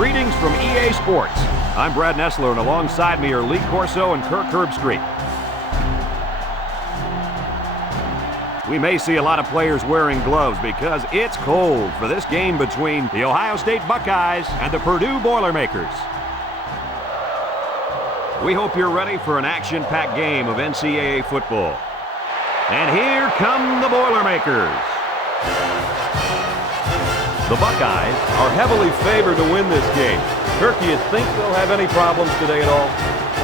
Greetings from EA Sports. I'm Brad Nessler, and alongside me are Lee Corso and Kirk Herbstreit. We may see a lot of players wearing gloves because it's cold for this game between the Ohio State Buckeyes and the Purdue Boilermakers. We hope you're ready for an action-packed game of NCAA football. And here come the Boilermakers. The Buckeyes are heavily favored to win this game. Kirk, do you think they'll have any problems today at all?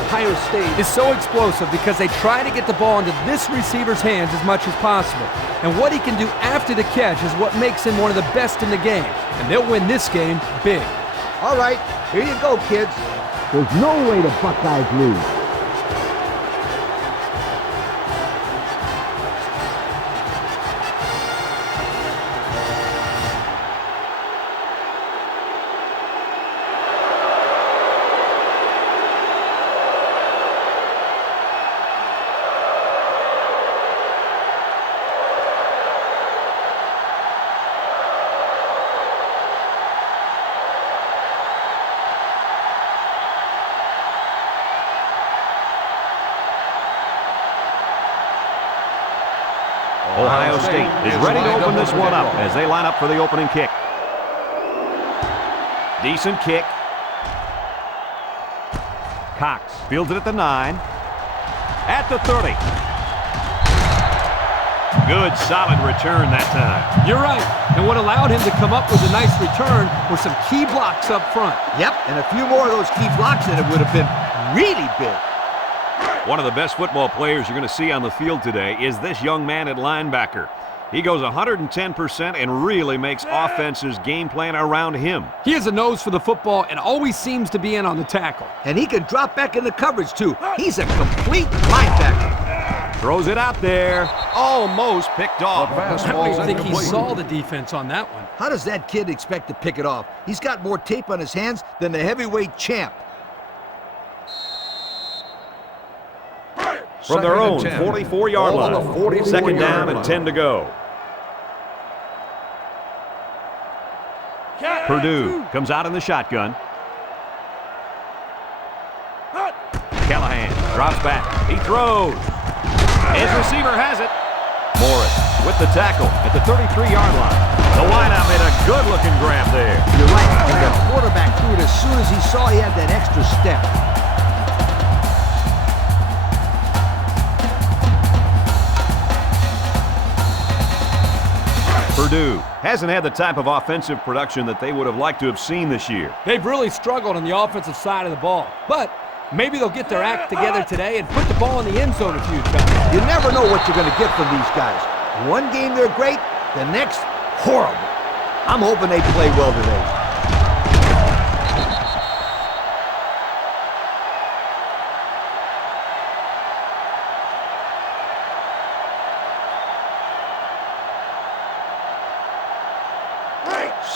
Ohio State is so explosive because they try to get the ball into this receiver's hands as much as possible. And what he can do after the catch is what makes him one of the best in the game. And they'll win this game big. All right, here you go, kids. There's no way the Buckeyes lose. Ohio State is ready to open this one up as they line up for the opening kick. Decent kick. Cox fields it at the 9. At the 30. Good, solid return that time. You're right. And what allowed him to come up with a nice return were some key blocks up front. Yep, and a few more of those key blocks and it would have been really big. One of the best football players you're going to see on the field today is this young man at linebacker. He goes 110% and really makes offenses game plan around him. He has a nose for the football and always seems to be in on the tackle. And he can drop back in the coverage, too. He's a complete linebacker. Throws it out there. Almost picked off. I don't even think he saw the defense on that one. How does that kid expect to pick it off? He's got more tape on his hands than the heavyweight champ. From their own 44-yard line. Second down and 10 to go. Purdue comes out in the shotgun. Callahan drops back. He throws. His receiver has it. Morris with the tackle at the 33-yard line. The wideout made a good-looking grab there. You're right. And the quarterback threw it as soon as he saw he had that extra step. Purdue hasn't had the type of offensive production that they would have liked to have seen this year. They've really struggled on the offensive side of the ball. But maybe they'll get their act together today and put the ball in the end zone a few times. You never know what you're going to get from these guys. One game they're great, the next, horrible. I'm hoping they play well today.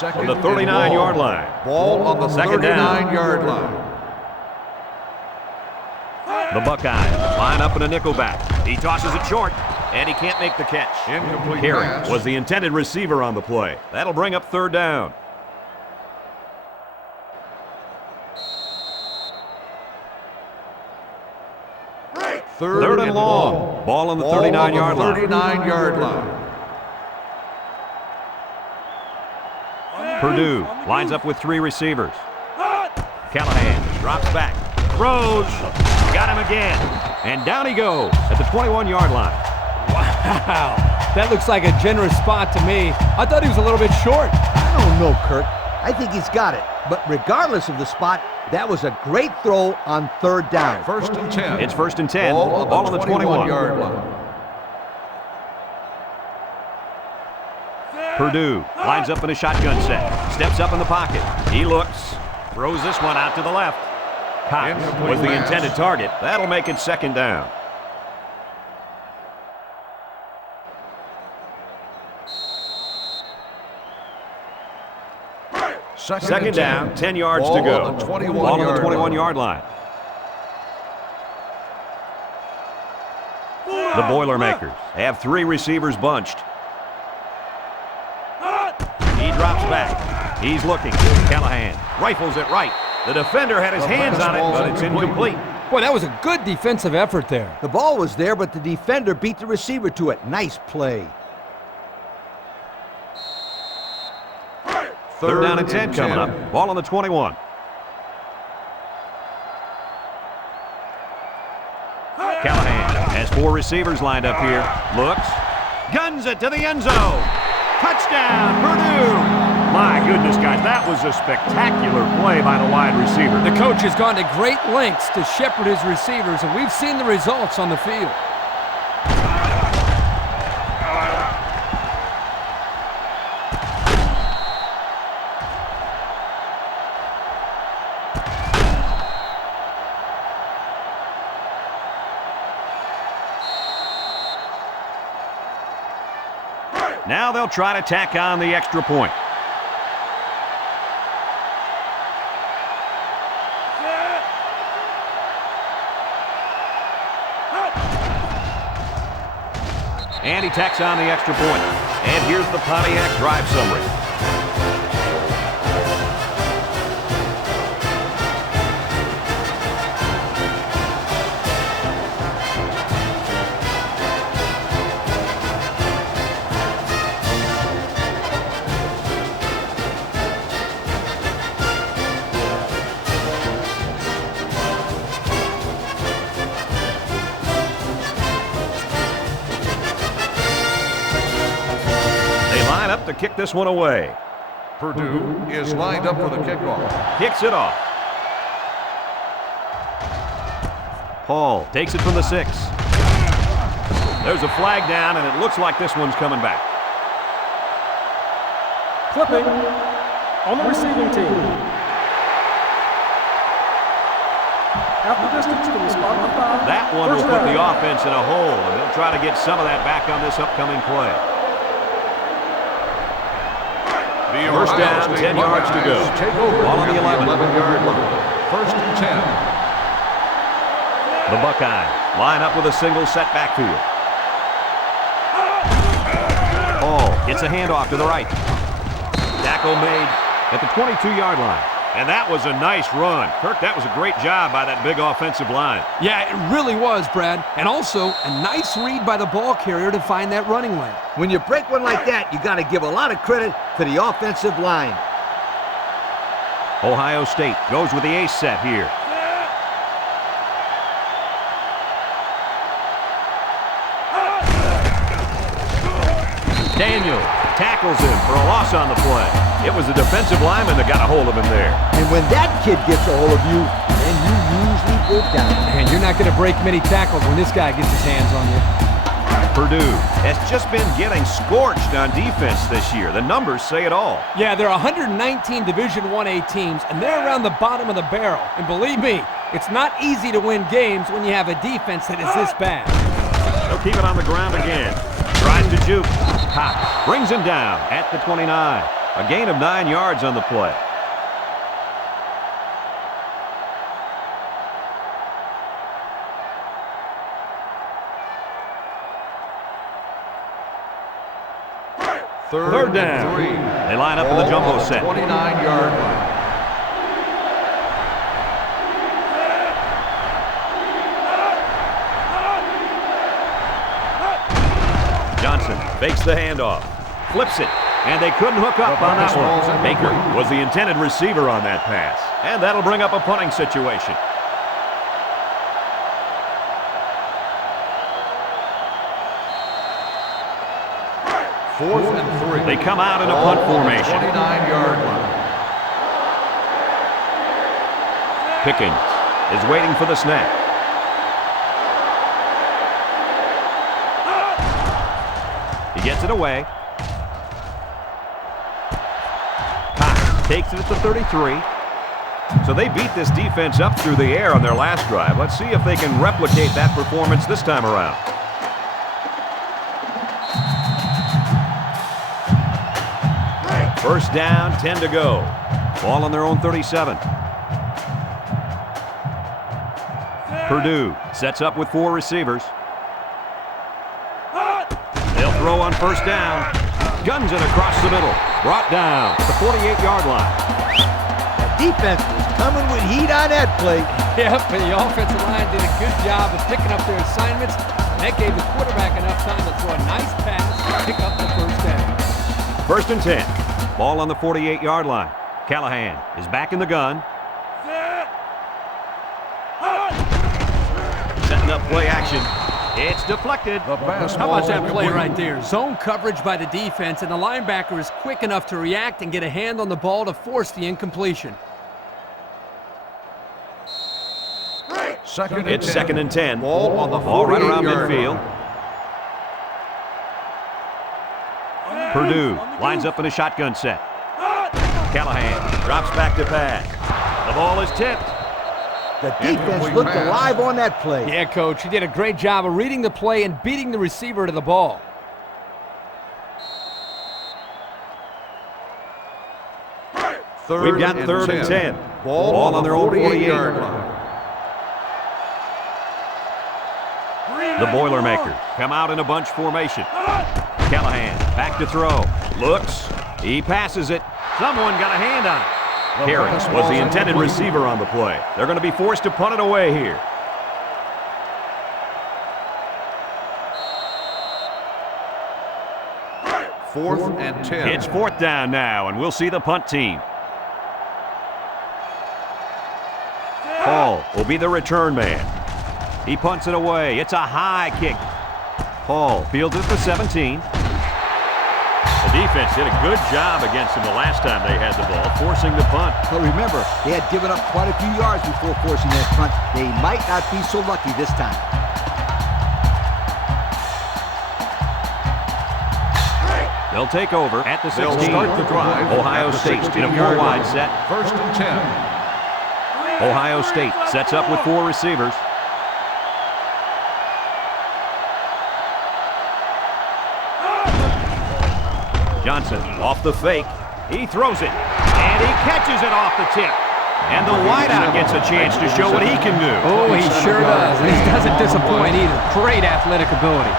From the 39-yard line. Ball on the 39-yard line. The Buckeyes line up in a nickelback. He tosses it short, and he can't make the catch. Incomplete Carey pass. was the intended receiver on the play. That'll bring up third down. Third and long. Ball on the 39-yard line. 39-yard line. Purdue lines up with 3 receivers. Callahan drops back, throws, got him again, and down he goes at the 21-yard line. Wow, that looks like a generous spot to me. I thought he was a little bit short. I don't know, Kurt. I think he's got it. But regardless of the spot, that was a great throw on third down. First and 10. It's first and 10, Ball on the 21-yard line. Purdue lines up in a shotgun set, steps up in the pocket. He looks, throws this one out to the left. Cox was the intended target. That'll make it second down. Second down, 10 yards to go. Ball on the 21-yard line. The Boilermakers have 3 receivers bunched. He drops back. He's looking. Callahan rifles it right. The defender had his hands on it, but it's incomplete. Boy, that was a good defensive effort there. The ball was there, but the defender beat the receiver to it. Nice play. Third down and 10 coming up. Ball on the 21. Callahan has 4 receivers lined up here. Looks. Guns it to the end zone. Touchdown, Purdue. My goodness, guys, that was a spectacular play by the wide receiver. The coach has gone to great lengths to shepherd his receivers, and we've seen the results on the field. Now they'll try to tack on the extra point. And he tacks on the extra point. And here's the Pontiac drive summary. Up to kick this one away. Purdue is lined up for the kickoff. Kicks it off. Paul takes it from the 6. There's a flag down, and it looks like this one's coming back. Clipping on the receiving team. Half the distance to the spot on the foul. That one will put the offense in a hole, and they'll try to get some of that back on this upcoming play. First down, 10 yards to go. Ball on the 11. 11-yard line. First and 10. The Buckeyes line up with a single set backfield. Paul gets a handoff to the right. Tackle made at the 22-yard line. And that was a nice run. Kirk, that was a great job by that big offensive line. Yeah, it really was, Brad. And also, a nice read by the ball carrier to find that running lane. When you break one like that, you got to give a lot of credit to the offensive line. Ohio State goes with the ace set here. Daniel tackles him for a loss on the play. It was the defensive lineman that got a hold of him there. And when that kid gets a hold of you, then you usually go down. And you're not going to break many tackles when this guy gets his hands on you. Purdue has just been getting scorched on defense this year. The numbers say it all. Yeah, there are 119 Division I-A teams, and they're around the bottom of the barrel. And believe me, it's not easy to win games when you have a defense that is this bad. They'll keep it on the ground again. Tries to juke. Pop brings him down at the 29. A gain of 9 yards on the play. Third down. 3. They line up in the jumbo set. 29-yard line. Johnson fakes the handoff, flips it, and they couldn't hook up on that one. Baker was the intended receiver on that pass, and that'll bring up a punting situation. Fourth and 3. They come out in a punt formation. 29-yard line. Pickens is waiting for the snap. He gets it away. Cox takes it at the 33. So they beat this defense up through the air on their last drive. Let's see if they can replicate that performance this time around. First down, 10 to go. Ball on their own 37. Purdue sets up with 4 receivers. They'll throw on first down. Guns it across the middle. Brought down at the 48-yard line. The defense was coming with heat on that play. Yep, and the offensive line did a good job of picking up their assignments, and that gave the quarterback enough time to throw a nice pass and pick up the first down. 1st and 10. Ball on the 48-yard line. Callahan is back in the gun. Setting up play action. It's deflected. The pass How ball about that play incomplete. right there? Zone coverage by the defense, and the linebacker is quick enough to react and get a hand on the ball to force the incompletion. It's 2nd and 10. Ball on the Ball right around 48-yard midfield. line. Purdue lines up in a shotgun set. Callahan drops back to pass. The ball is tipped. The defense looked alive on that play. Yeah, Coach, he did a great job of reading the play and beating the receiver to the ball. We've got 3rd and 10. Ball on their own 48-yard line. The Boilermakers come out in a bunch formation. Callahan back to throw. Looks. He passes it. Someone got a hand on it. Carey was the intended receiver on the play. They're going to be forced to punt it away here. Fourth and 10. It's 4th down now, and we'll see the punt team. Hall will be the return man. He punts it away. It's a high kick. Hall fields it for 17. The defense did a good job against him the last time they had the ball, forcing the punt. But remember, they had given up quite a few yards before forcing that punt. They might not be so lucky this time. They'll take over at the 16. They'll start the drive. Ohio State in a 4-wide set. 1st and 10. Ohio State sets up with 4 receivers. Johnson off the fake. He throws it, and he catches it off the tip. And the wideout gets a chance to show what he can do. Oh, he sure does. And he doesn't disappoint either. Great athletic ability.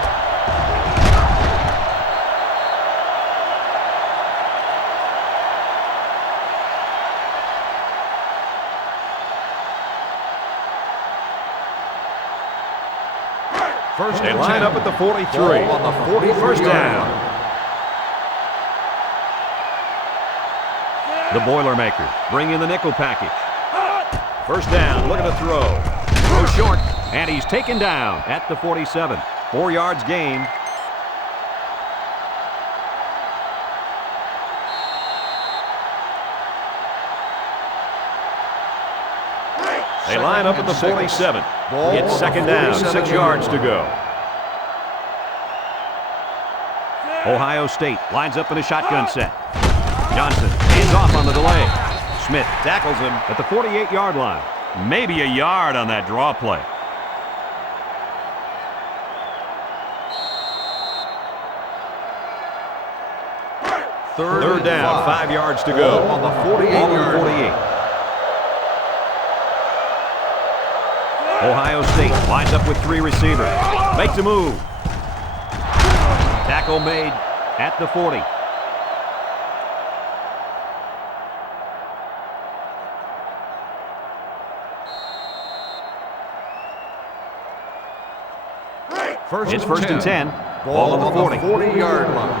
They line up at the 43. On the 41st down. The Boilermakers bring in the nickel package. 1st down, look at the throw. Throw short, and he's taken down at the 47. 4 yards gained. They line up at the 47. It's 2nd down, 6 yards to go. Ohio State lines up in a shotgun set. Johnson hands off on the delay. Smith tackles him at the 48-yard line. Maybe a yard on that draw play. Third down, 5 yards to go. On the 48-yard line. 48. Ohio State lines up with 3 receivers. Makes a move. Tackle made at the 40. It's 1st and 10. Ball on the 40. 40-yard line.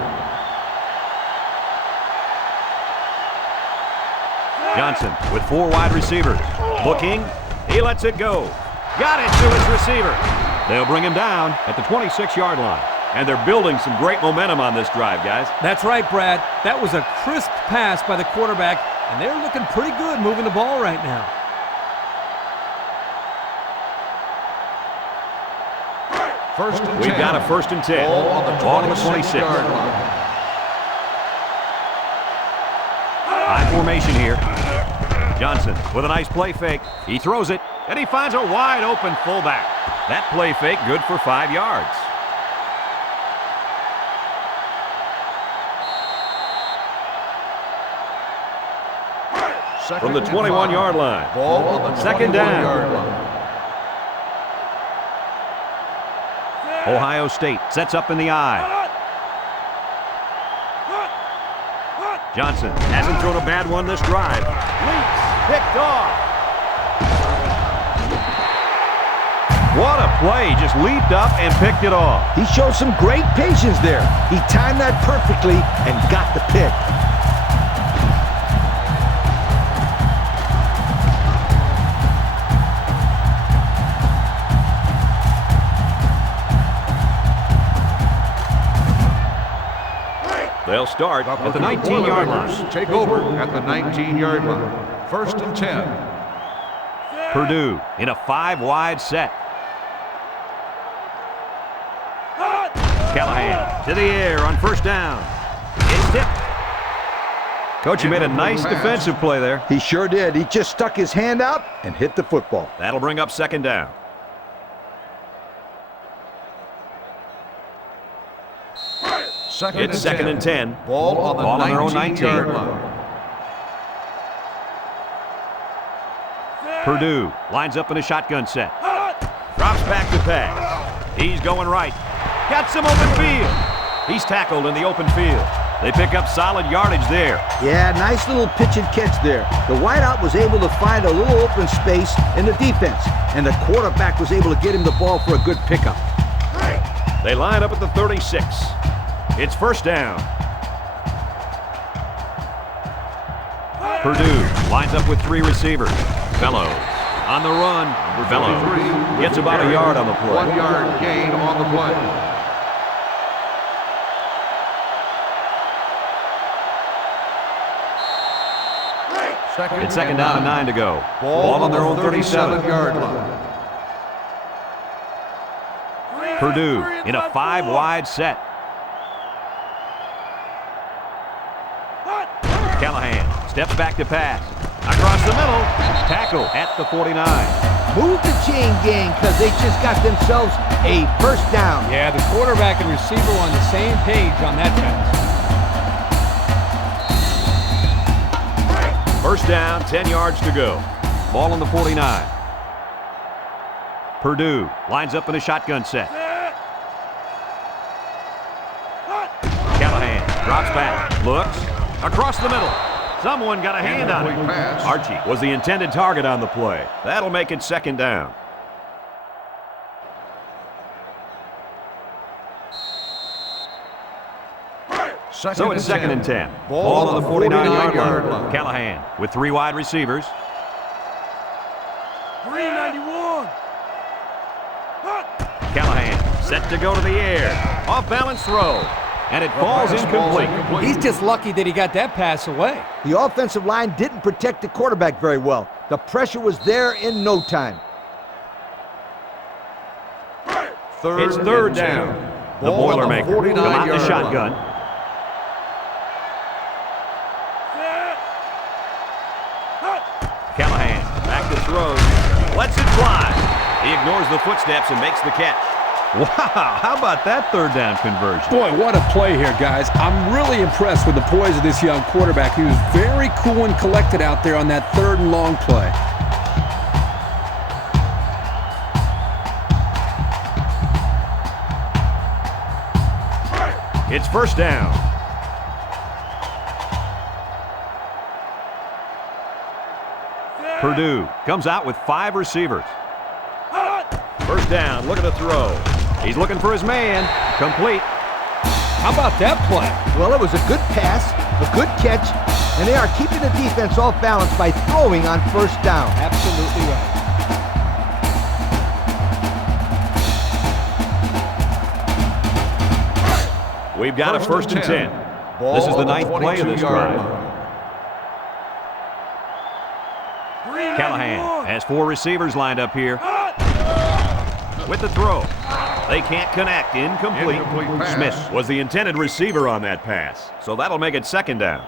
Johnson with 4 wide receivers. Looking. He lets it go. Got it to his receiver. They'll bring him down at the 26-yard line. And they're building some great momentum on this drive, guys. That's right, Brad. That was a crisp pass by the quarterback, and they're looking pretty good moving the ball right now. We've got a 1st and 10. Ball on the 26-yard line. High formation here. Johnson with a nice play fake. He throws it, and he finds a wide open fullback. That play fake good for 5 yards. From the 21-yard line. Ball on the 2nd down. 21-yard line. Ohio State sets up in the eye. Johnson hasn't thrown a bad one this drive. Leaps, picked off. What a play. Just leaped up and picked it off. He showed some great patience there. He timed that perfectly and got the pick. They'll start at the 19-yard line. Take over at the 19-yard line. 1st and 10. Purdue in a 5-wide set. Callahan to the air on 1st down. It's tipped. Coach, you made a nice defensive play there. He sure did. He just stuck his hand out and hit the football. That'll bring up 2nd down. It's 2nd and 10. Ball on their own 19. line. Purdue lines up in a shotgun set. Drops back to pass. He's going right. Got some open field. He's tackled in the open field. They pick up solid yardage there. Yeah, nice little pitch and catch there. The wideout was able to find a little open space in the defense, and the quarterback was able to get him the ball for a good pickup. They line up at the 36. It's 1st down. Purdue lines up with 3 receivers. Fellows on the run. Fellows gets about a yard on the play. 1-yard gain on the play. It's 2nd down and 9 to go. Ball on their own 37. 37-yard line. Purdue in a 5-wide set. Callahan steps back to pass. Across the middle. Tackle at the 49. Move the chain gang because they just got themselves a 1st down. Yeah, the quarterback and receiver were on the same page on that pass. 1st down, 10 yards to go. Ball on the 49. Purdue lines up in a shotgun set. Callahan drops back, looks, across the middle. Someone got a hand on him. Archie was the intended target on the play. That'll make it 2nd down. So it's 2nd and 10. Ball on the 49-yard line. Callahan with 3 wide receivers. 391. Callahan set to go to the air. Off-balance throw. And it falls incomplete. He's just lucky that he got that pass away. The offensive line didn't protect the quarterback very well. The pressure was there in no time. It's 3rd down. The Boilermaker come out the shotgun. Callahan back to throw. Lets it fly. He ignores the footsteps and makes the catch. Wow, how about that 3rd down conversion? Boy, what a play here, guys. I'm really impressed with the poise of this young quarterback. He was very cool and collected out there on that 3rd and long play. It's 1st down. Purdue comes out with 5 receivers. 1st down, look at the throw. He's looking for his man. Complete. How about that play? Well, it was a good pass, a good catch, and they are keeping the defense off balance by throwing on 1st down. Absolutely right. We've got a 1st and 10. This is the 9th play of this drive. Callahan has 4 receivers lined up here. With the throw. They can't connect. Incomplete. Smith was the intended receiver on that pass. So that'll make it 2nd down.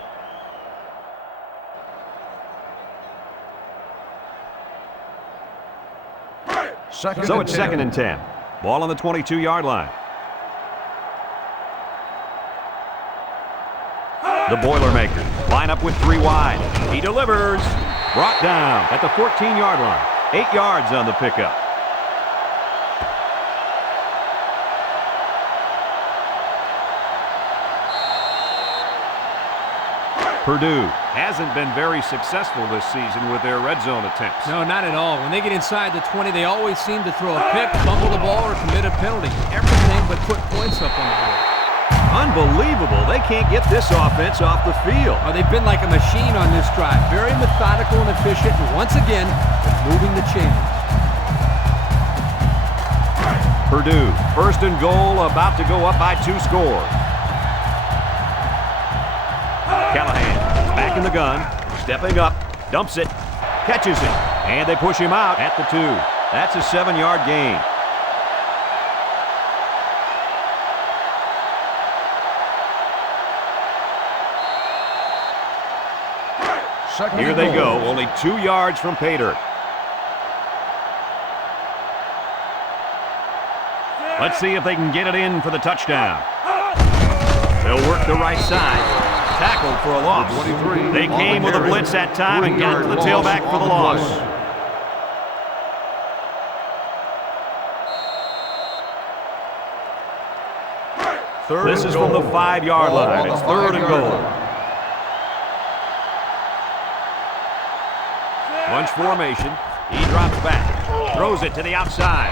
So it's 2nd and 10. Ball on the 22-yard line. The Boilermakers line up with 3 wide. He delivers. Brought down at the 14-yard line. 8 yards on the pickup. Purdue hasn't been very successful this season with their red zone attempts. No, not at all. When they get inside the 20, they always seem to throw a pick, fumble the ball, or commit a penalty. Everything but put points up on the board. Unbelievable. They can't get this offense off the field. Oh, they've been like a machine on this drive. Very methodical and efficient, and once again, they're moving the chains. Purdue, first and goal, about to go up by 2 scores. Callahan is back in the gun, stepping up, dumps it, catches it, and they push him out at the 2. That's a 7-yard gain. Here they go, only 2 yards from pay dirt. Let's see if they can get it in for the touchdown. They'll work the right side. Tackled for a loss. They came with a blitz that time and got to the tailback for the loss. This is from the 5-yard line. It's 3rd and goal. Bunch formation. He drops back. Throws it to the outside.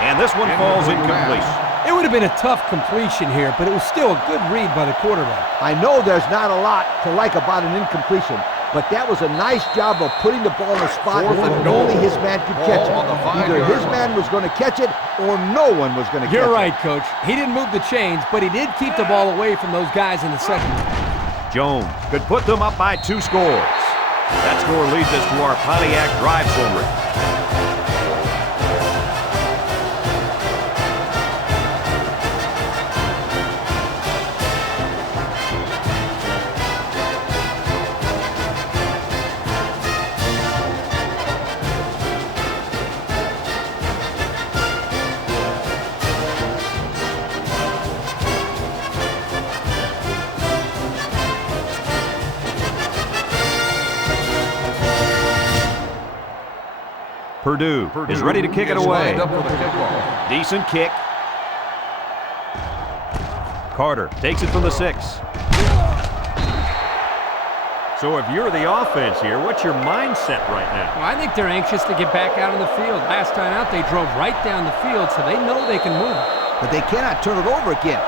And this one falls incomplete. It would have been a tough completion here, but it was still a good read by the quarterback. I know there's not a lot to like about an incompletion, but that was a nice job of putting the ball in a spot where only his man could catch it. Either his man was going to catch it or no one was going to catch it. You're right, Coach. He didn't move the chains, but he did keep the ball away from those guys in the secondary. Jones could put them up by 2 scores. That score leads us to our Pontiac drive summary. Purdue is ready to kick it away. Decent kick. Carter takes it from the 6. So if you're the offense here, what's your mindset right now? Well, I think they're anxious to get back out on the field. Last time out, they drove right down the field, so they know they can move it. But they cannot turn it over again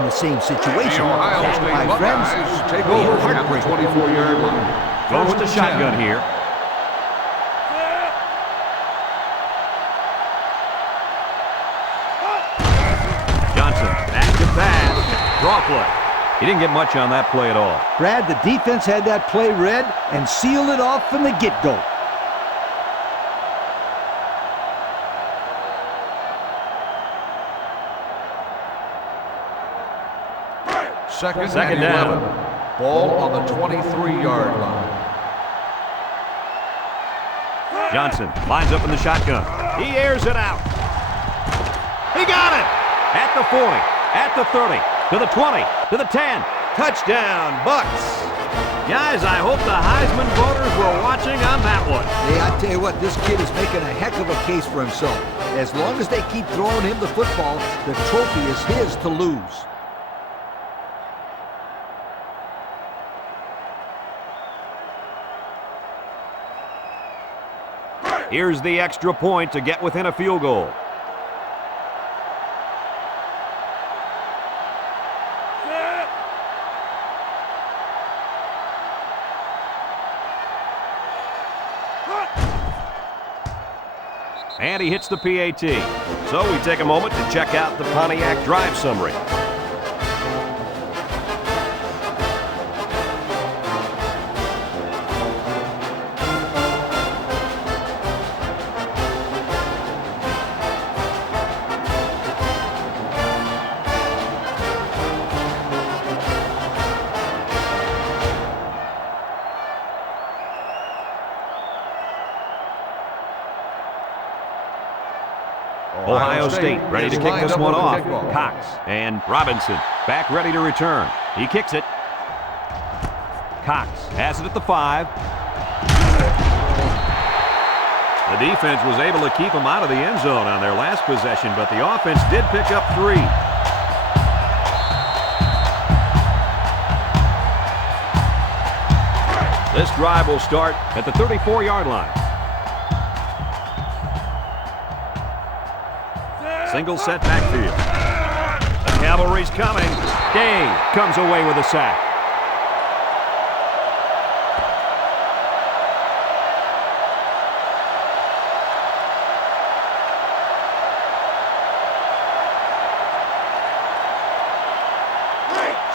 in the same situation. Ohio State My friends, take over at the 24-yard line. Going with the shotgun here. Draw play. He didn't get much on that play at all. Brad, the defense had that play read and sealed it off from the get-go. Second down. Ball on the 23-yard line. Johnson lines up in the shotgun. He airs it out. He got it! At the 40, at the 30. To the 20, to the 10. Touchdown, Bucks. Guys, I hope the Heisman voters were watching on that one. Hey, I tell you what, this kid is making a heck of a case for himself. As long as they keep throwing him the football, the trophy is his to lose. Here's the extra point to get within a field goal. And he hits the PAT. So we take a moment to check out the Pontiac drive summary. Ohio State ready to kick this one off. Cox and Robinson back ready to return. He kicks it. Cox has it at the 5. The defense was able to keep him out of the end zone on their last possession, but the offense did pick up 3. This drive will start at the 34-yard line. Single set backfield. The cavalry's coming. Day comes away with a sack.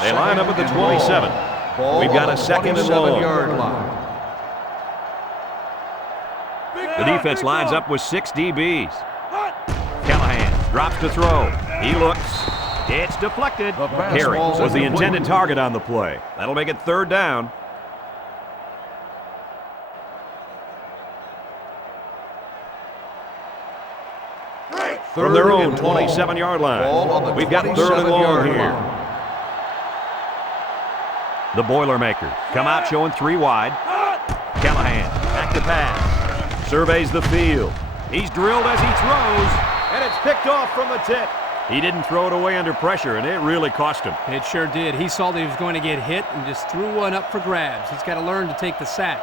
They line up at the 27. We've got a second and long. The defense lines up with 6 DBs. Callahan drops to throw. He looks. It's deflected. Carey was the intended target on the play. That'll make it 3rd down. From their own 27-yard line. We've got 3rd and long here. The Boilermakers come out showing 3 wide. Callahan back to pass. Surveys the field. He's drilled as he throws, and it's picked off from the tip. He didn't throw it away under pressure, and it really cost him. It sure did. He saw that he was going to get hit and just threw one up for grabs. He's got to learn to take the sack.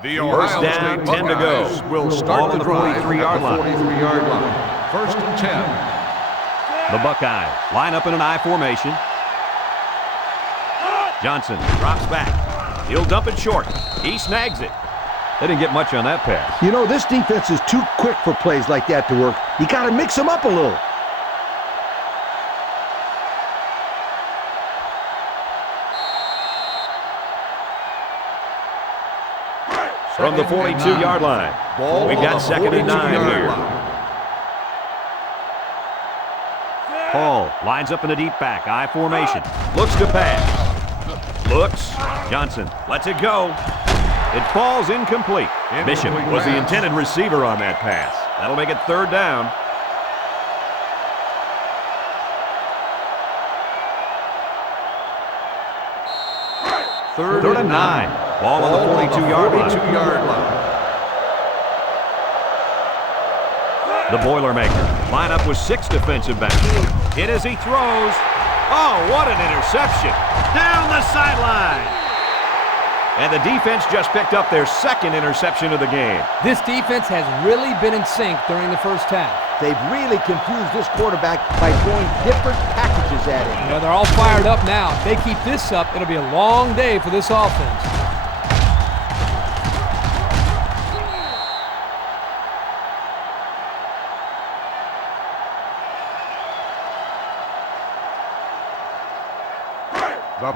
The First down, 10 to go. Will start the drive 43-yard line. 43-yard line. 1st and 10. The Buckeyes line up in an I formation. Johnson drops back. He'll dump it short. He snags it. They didn't get much on that pass. You know, this defense is too quick for plays like that to work. You got to mix them up a little. From the 42-yard line, we've got 2nd and 9 here. Hall lines up in a deep back, I formation. Looks to pass. Looks. Johnson lets it go. It falls incomplete. Bishop was the intended receiver on that pass. That'll make it 3rd down. Third and 9. Ball on the 42-yard line. The Boilermakers line up with 6 defensive backs. Hit as he throws. Oh, what an interception. Down the sideline. And the defense just picked up their 2nd interception of the game. This defense has really been in sync during the first half. They've really confused this quarterback by throwing different packages at him. You know, they're all fired up now. If they keep this up, it'll be a long day for this offense.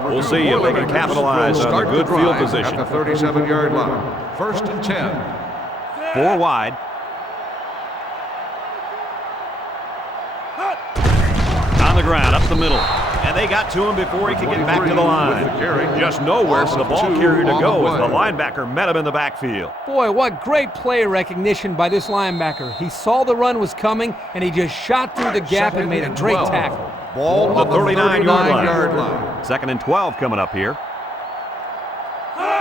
We'll see if they can capitalize on the good field position. At the 37-yard line. 1st and 10. 4 wide. On the ground, up the middle. And they got to him before he could get back to the line. Just nowhere for the ball carrier to go as the linebacker met him in the backfield. Boy, what great play recognition by this linebacker. He saw the run was coming, and he just shot through the gap and made a great tackle. Ball on the 39-yard line. 2nd and 12 coming up here.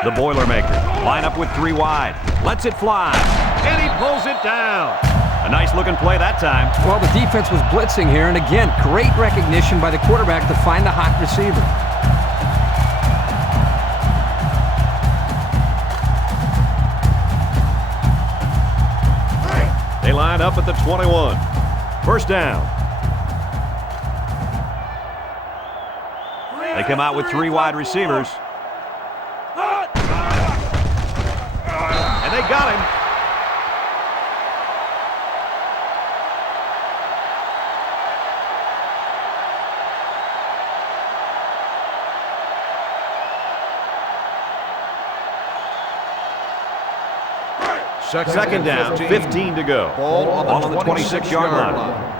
The Boilermakers line up with 3 wide. Lets it fly. And he pulls it down. A nice-looking play that time. Well, the defense was blitzing here, and again, great recognition by the quarterback to find the hot receiver. They line up at the 21. 1st down. They come out with 3 wide receivers. And they got him. Second down, 15 to go. Ball on the 26-yard line.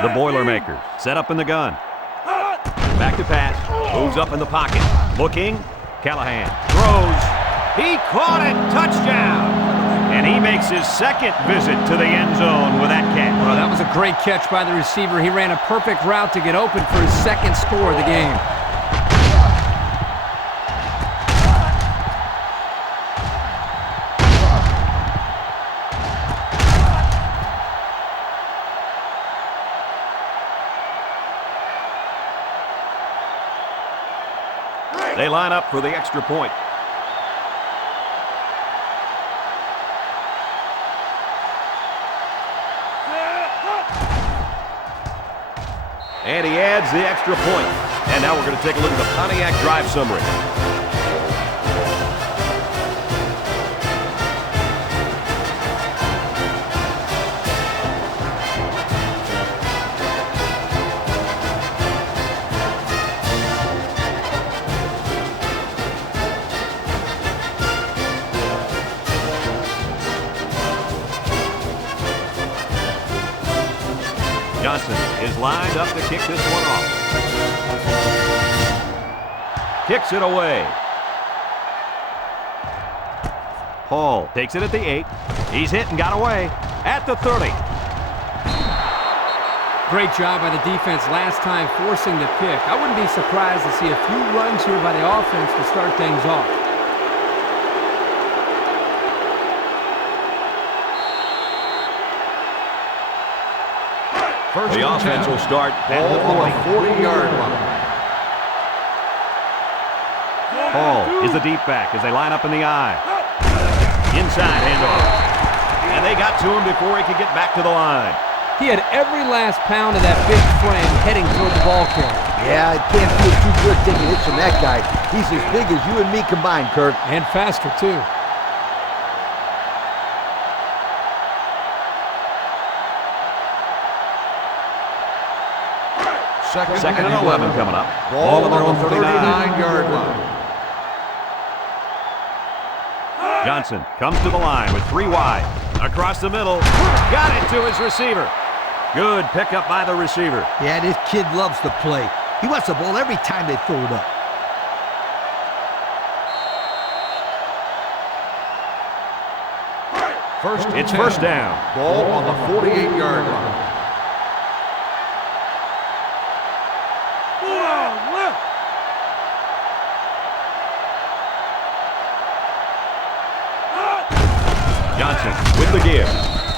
The Boilermakers set up in the gun. Back to pass. Moves up in the pocket. Looking. Callahan throws. He caught it. Touchdown. And he makes his 2nd visit to the end zone with that catch. Well, that was a great catch by the receiver. He ran a perfect route to get open for his 2nd score of the game. They line up for the extra point. And he adds the extra point. And now we're going to take a look at the Pontiac drive summary. Johnson is lined up to kick this one off. Kicks it away. Hall takes it at the 8. He's hit and got away at the 30. Great job by the defense last time forcing the pick. I wouldn't be surprised to see a few runs here by the offense to start things off. The offense will start at the 40-yard line. Hall is the deep back as they line up in the I. Inside handoff. And they got to him before he could get back to the line. He had every last pound of that big frame heading toward the ball carrier. Yeah, it can't feel too good taking hits from that guy. He's as big as you and me combined, Kirk. And faster, too. Second and 11 coming up. Ball on their own 39-yard line. Johnson comes to the line with 3 wide. Across the middle. Got it to his receiver. Good pickup by the receiver. Yeah, this kid loves to play. He wants the ball every time they throw it up. It's first down. Ball on the 48-yard line. Johnson with the give.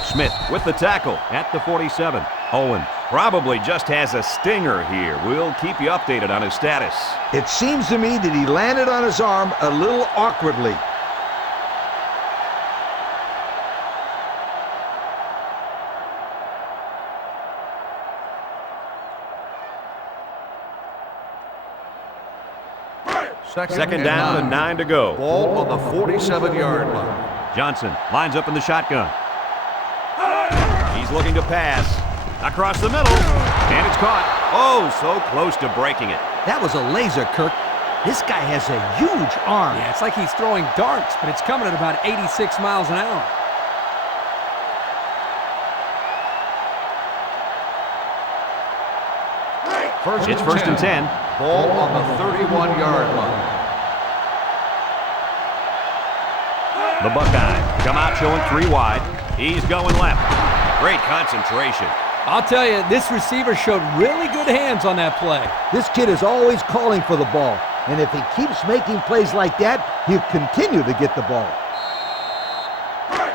Smith with the tackle at the 47. Owen probably just has a stinger here. We'll keep you updated on his status. It seems to me that he landed on his arm a little awkwardly. Second down and 9 to go. Ball on the 47-yard line. Johnson lines up in the shotgun. He's looking to pass. Across the middle. And it's caught. Oh, so close to breaking it. That was a laser, Kirk. This guy has a huge arm. Yeah, it's like he's throwing darts, but it's coming at about 86 miles an hour. It's first and 10. Ball on the 31-yard line. The Buckeyes come out showing 3 wide. He's going left. Great concentration. I'll tell you, this receiver showed really good hands on that play. This kid is always calling for the ball, and if he keeps making plays like that, he'll continue to get the ball.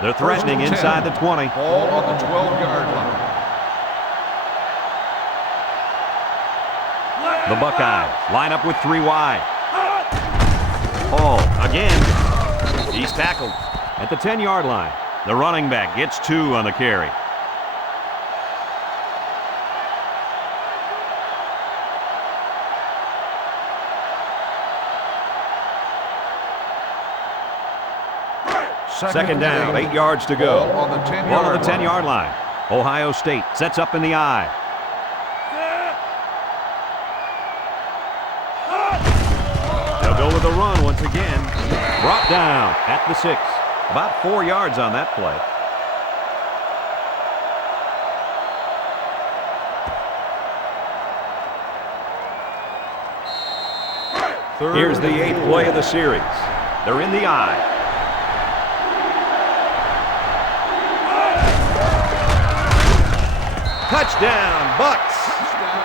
They're threatening inside the 20. Ball on the 12-yard line. The Buckeyes line up with 3 wide. Hall again. He's tackled at the 10-yard line. The running back gets 2 on the carry. Second down, 8 yards to go. Ball on the 10-yard line. Ohio State sets up in the I. They'll go with the run once again. Brought down at the 6. About 4 yards on that play. Here's the 8th play of the series. They're in the I. Touchdown, Bucks.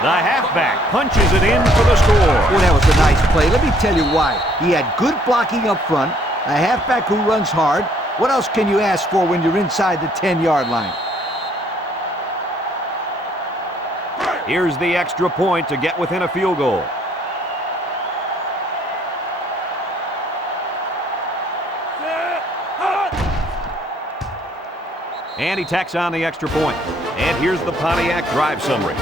The halfback punches it in for the score. Boy, that was a nice play. Let me tell you why. He had good blocking up front, a halfback who runs hard. What else can you ask for when you're inside the 10-yard line? Here's the extra point to get within a field goal. And he tacks on the extra point. And here's the Pontiac drive summary.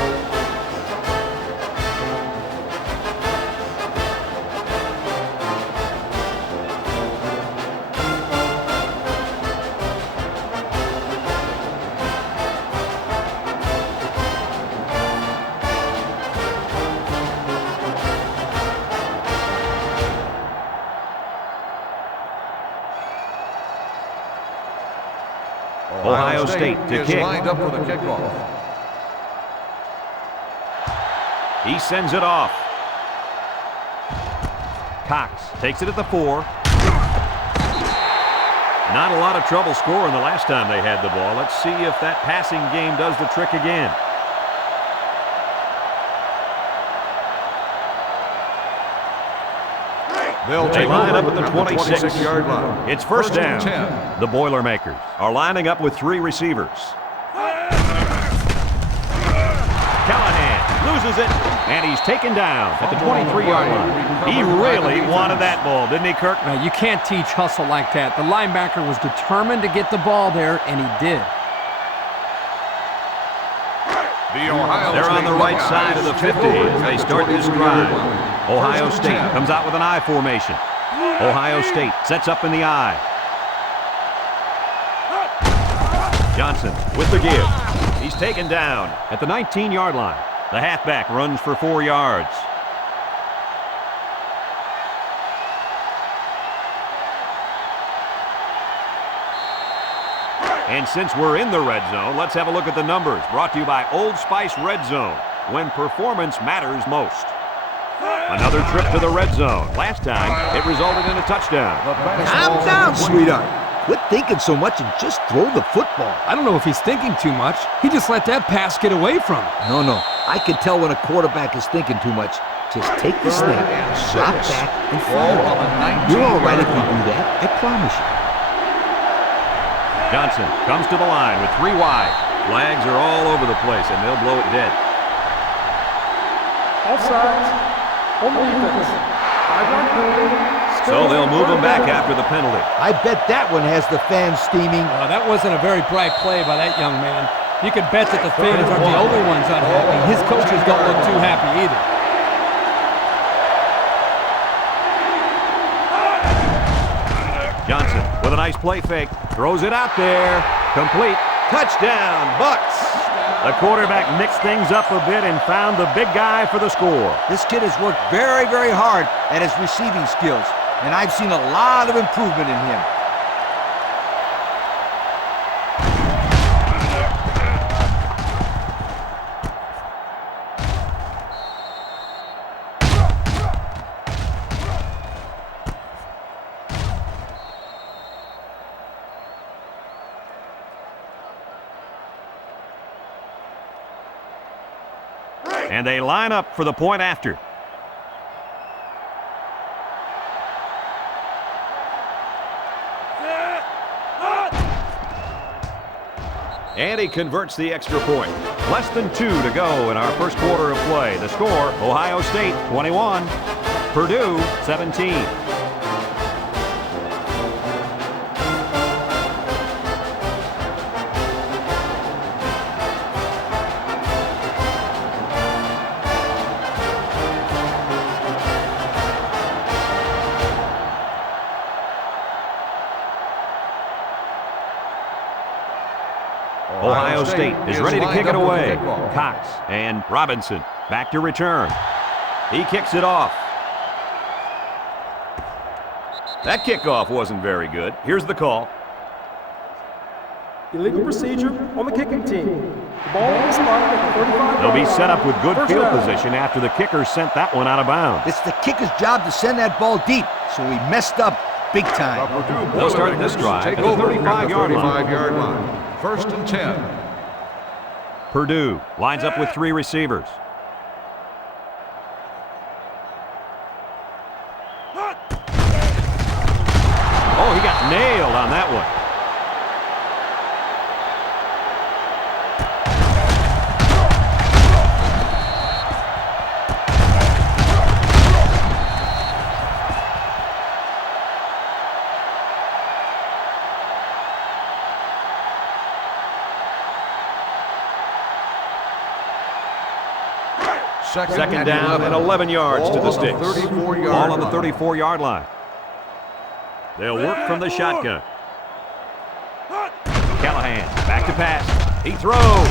Ohio State to is kick. lined up for the kickoff. He sends it off. Cox takes it at the 4. Not a lot of trouble scoring the last time they had the ball. Let's see if that passing game does the trick again. They line up at the 26-yard line. It's first down. The Boilermakers are lining up with 3 receivers. Callahan loses it, and he's taken down at the 23-yard line. He really wanted that ball, didn't he, Kirk? No, you can't teach hustle like that. The linebacker was determined to get the ball there, and he did. They're on the right side of the 50 as they start this drive. Ohio State comes out with an I formation. Ohio State sets up in the I. Johnson with the give. He's taken down at the 19-yard line. The halfback runs for 4 yards. And since we're in the red zone, let's have a look at the numbers. Brought to you by Old Spice Red Zone, when performance matters most. Another trip to the red zone. Last time, it resulted in a touchdown. Calm down, sweetheart. Quit thinking so much and just throw the football. I don't know if he's thinking too much. He just let that pass get away from him. No. I can tell when a quarterback is thinking too much. Just take the snap, drop back, and fire it. You're all right if you do that. I promise you. Johnson comes to the line with 3 wide. Flags are all over the place, and they'll blow it dead. Offsides. Home defense. 5-yard penalty. So they'll move him back after the penalty. I bet that one has the fans steaming. That wasn't a very bright play by that young man. You can bet that the fans aren't the only ones unhappy. His coaches don't look too happy either. Johnson with a nice play fake. Throws it out there. Complete. Touchdown, Bucks. The quarterback mixed things up a bit and found the big guy for the score. This kid has worked very, very hard at his receiving skills, and I've seen a lot of improvement in him. And they line up for the point after. And he converts the extra point. Less than 2 to go in our first quarter of play. The score, Ohio State 21, Purdue 17. Ohio State is ready to kick it away. Cox and Robinson back to return. He kicks it off. That kickoff wasn't very good. Here's the call. Illegal procedure on the kicking team. The ball will be spotted at the 35. They'll be set up with good field position after the kicker sent that one out of bounds. It's the kicker's job to send that ball deep, so he messed up big time. They'll start this drive at the 35-yard line. First and 10. Purdue lines up with 3 receivers. Oh, he got nailed on that one. Second down and 11 yards to the sticks. Ball on the 34-yard line. They'll work from the shotgun. Callahan back to pass. He throws.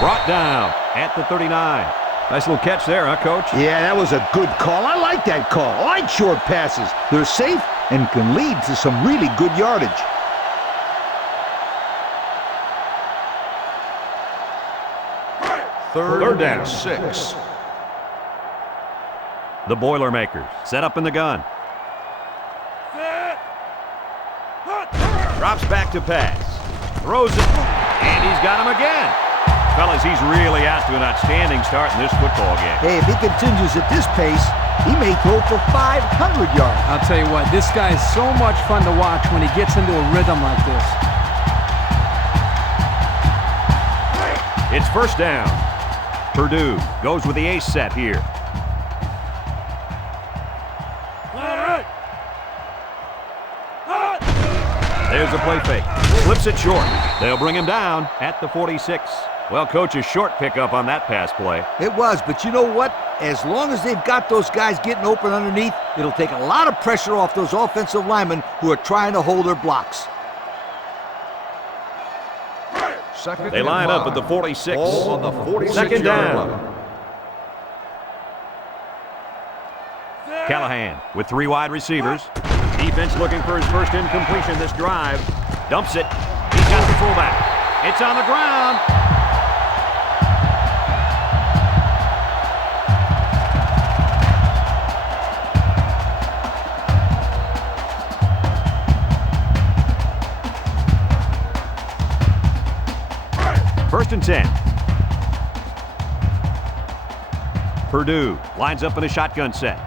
Brought down at the 39. Nice little catch there, huh, Coach? Yeah, that was a good call. I like that call. I like short passes. They're safe and can lead to some really good yardage. Third down. 6. The Boilermakers set up in the gun. Drops back to pass. Throws it. And he's got him again. Fellas, he's really out to an outstanding start in this football game. Hey, if he continues at this pace, he may throw for 500 yards. I'll tell you what, this guy is so much fun to watch when he gets into a rhythm like this. It's first down. Purdue goes with the ace set here. There's a play fake. Flips it short. They'll bring him down at the 46. Well, Coach, a short pickup on that pass play. It was, but you know what? As long as they've got those guys getting open underneath, it'll take a lot of pressure off those offensive linemen who are trying to hold their blocks. They line up at the 46. Ball on the 46 Second down. line. Callahan with 3 wide receivers. Defense looking for his first incompletion this drive. Dumps it. He's got the fullback. It's on the ground. First and 10. Purdue lines up in a shotgun set.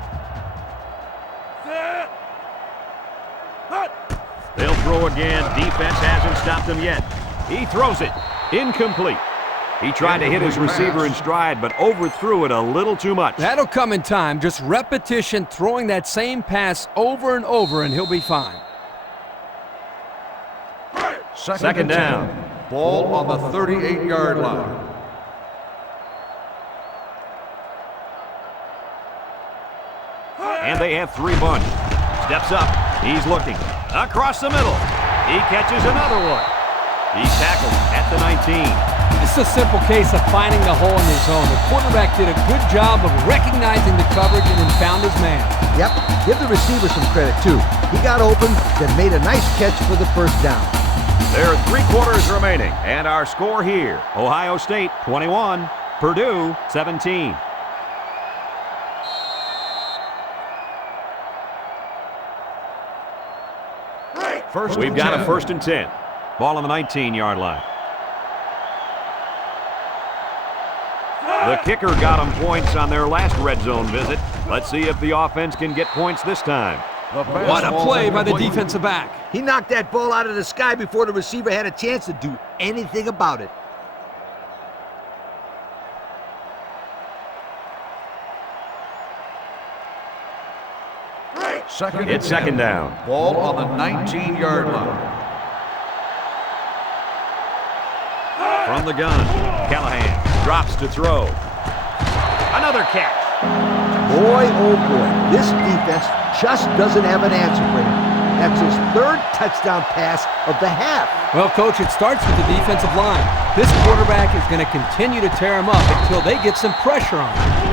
They'll throw again. Defense hasn't stopped them yet. He throws it. Incomplete. He tried to hit his receiver in stride, but overthrew it a little too much. That'll come in time. Just repetition, throwing that same pass over and over, and he'll be fine. Second down. Ball on the 38-yard line. And they have 3 bunch. Steps up. He's looking. Across the middle. He catches another one. He's tackled at the 19. This is a simple case of finding the hole in his zone. The quarterback did a good job of recognizing the coverage and then found his man. Yep, give the receiver some credit, too. He got open, then made a nice catch for the first down. There are 3 quarters remaining, and our score here, Ohio State 21, Purdue 17. We've got a first and 10. Ball on the 19-yard line. The kicker got them points on their last red zone visit. Let's see if the offense can get points this time. What a play by the defensive back. He knocked that ball out of the sky before the receiver had a chance to do anything about it. It's second down. Ball on the 19-yard line. From the gun, Callahan drops to throw. Another catch. Boy, oh boy, this defense just doesn't have an answer for him. That's his 3rd touchdown pass of the half. Well, Coach, it starts with the defensive line. This quarterback is going to continue to tear him up until they get some pressure on him.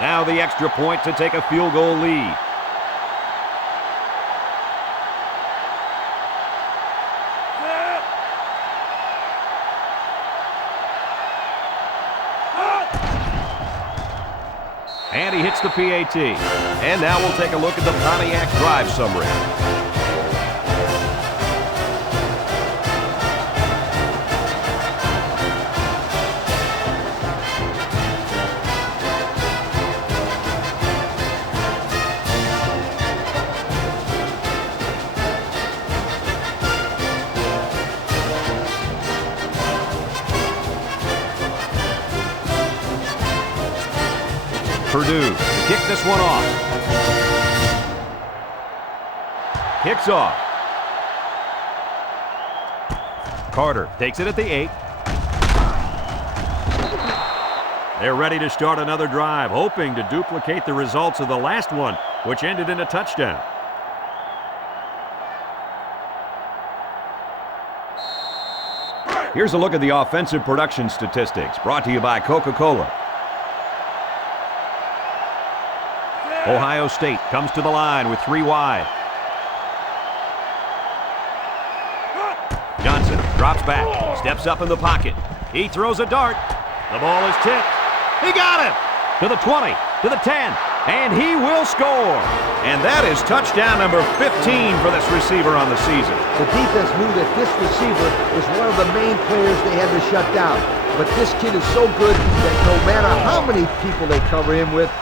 Now the extra point to take a field goal lead. And he hits the PAT. And now we'll take a look at the Pontiac drive summary. Purdue to kick this one off. kicks off. Carter takes it at the 8. They're ready to start another drive, hoping to duplicate the results of the last one, which ended in a touchdown. Here's a look at the offensive production statistics, brought to you by Coca-Cola. Ohio State comes to the line with 3 wide. Johnson drops back, steps up in the pocket. He throws a dart. The ball is tipped. He got it! To the 20, to the 10, and he will score. And that is touchdown number 15 for this receiver on the season. The defense knew that this receiver was one of the main players they had to shut down. But this kid is so good that no matter how many people they cover him with,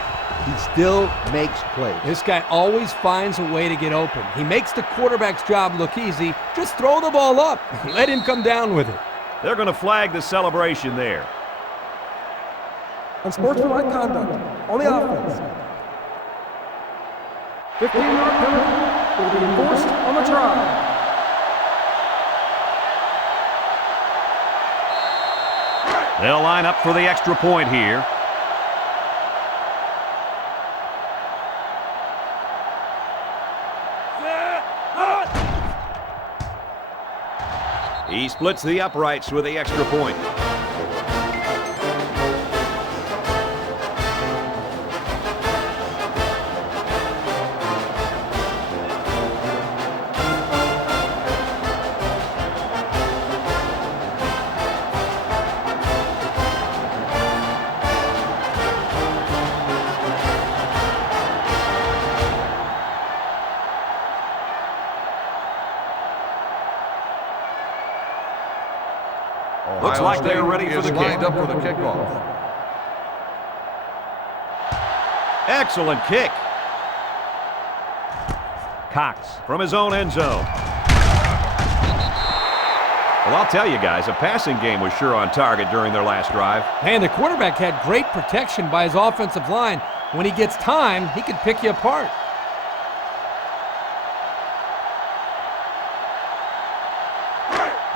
he still makes plays. This guy always finds a way to get open. He makes the quarterback's job look easy. Just throw the ball up. Let him come down with it. They're going to flag the celebration there. Unsportsmanlike conduct on the offense. 15-yard penalty will be enforced on the try. They'll line up for the extra point here. He splits the uprights with the extra point. Looks like they're ready for the kick. Lined up for the kickoff. Excellent kick. Cox from his own end zone. Well, I'll tell you guys, a passing game was sure on target during their last drive. And the quarterback had great protection by his offensive line. When he gets time, he can pick you apart.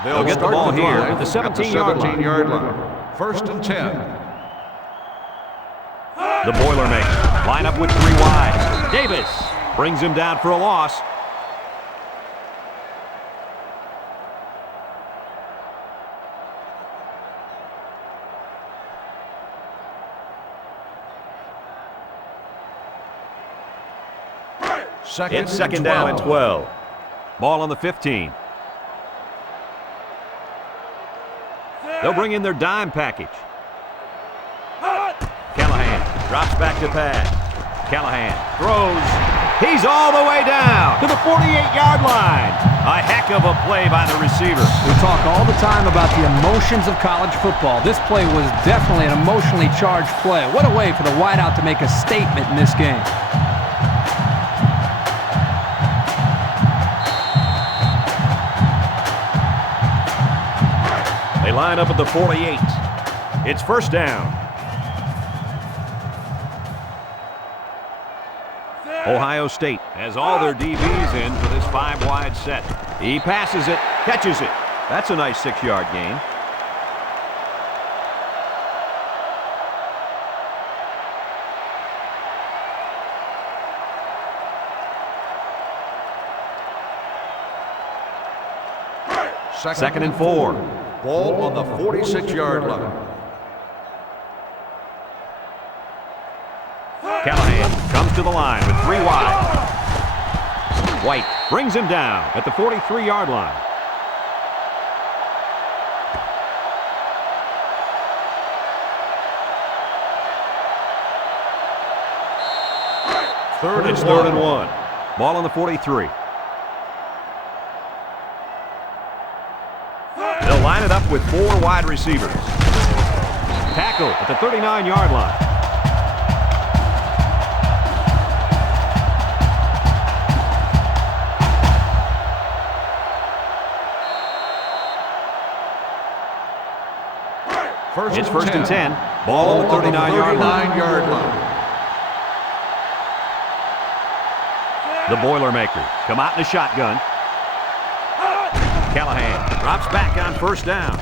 They'll get the ball here at the 17-yard line. First and 10. The Boilermakers line up with 3 wide. Davis brings him down for a loss. It's second down and 12. Ball on the 15. They'll bring in their dime package. Callahan drops back to pass. Callahan throws. He's all the way down to the 48-yard line. A heck of a play by the receiver. We talk all the time about the emotions of college football. This play was definitely an emotionally charged play. What a way for the wideout to make a statement in this game. They line up at the 48. It's first down. Ohio State has all their DBs in for this 5-wide set. He passes it, catches it. That's a nice 6-yard gain. Second and 4. Ball on the 46-yard line. Callahan comes to the line with 3 wide. White brings him down at the 43-yard line. It's third and 1. Ball on the 43. They'll line it up with 4 wide receivers. Tackle at the 39-yard line. It's first and 10. Ball on the 39-yard line. The Boilermakers come out in a shotgun. Callahan drops back on first down.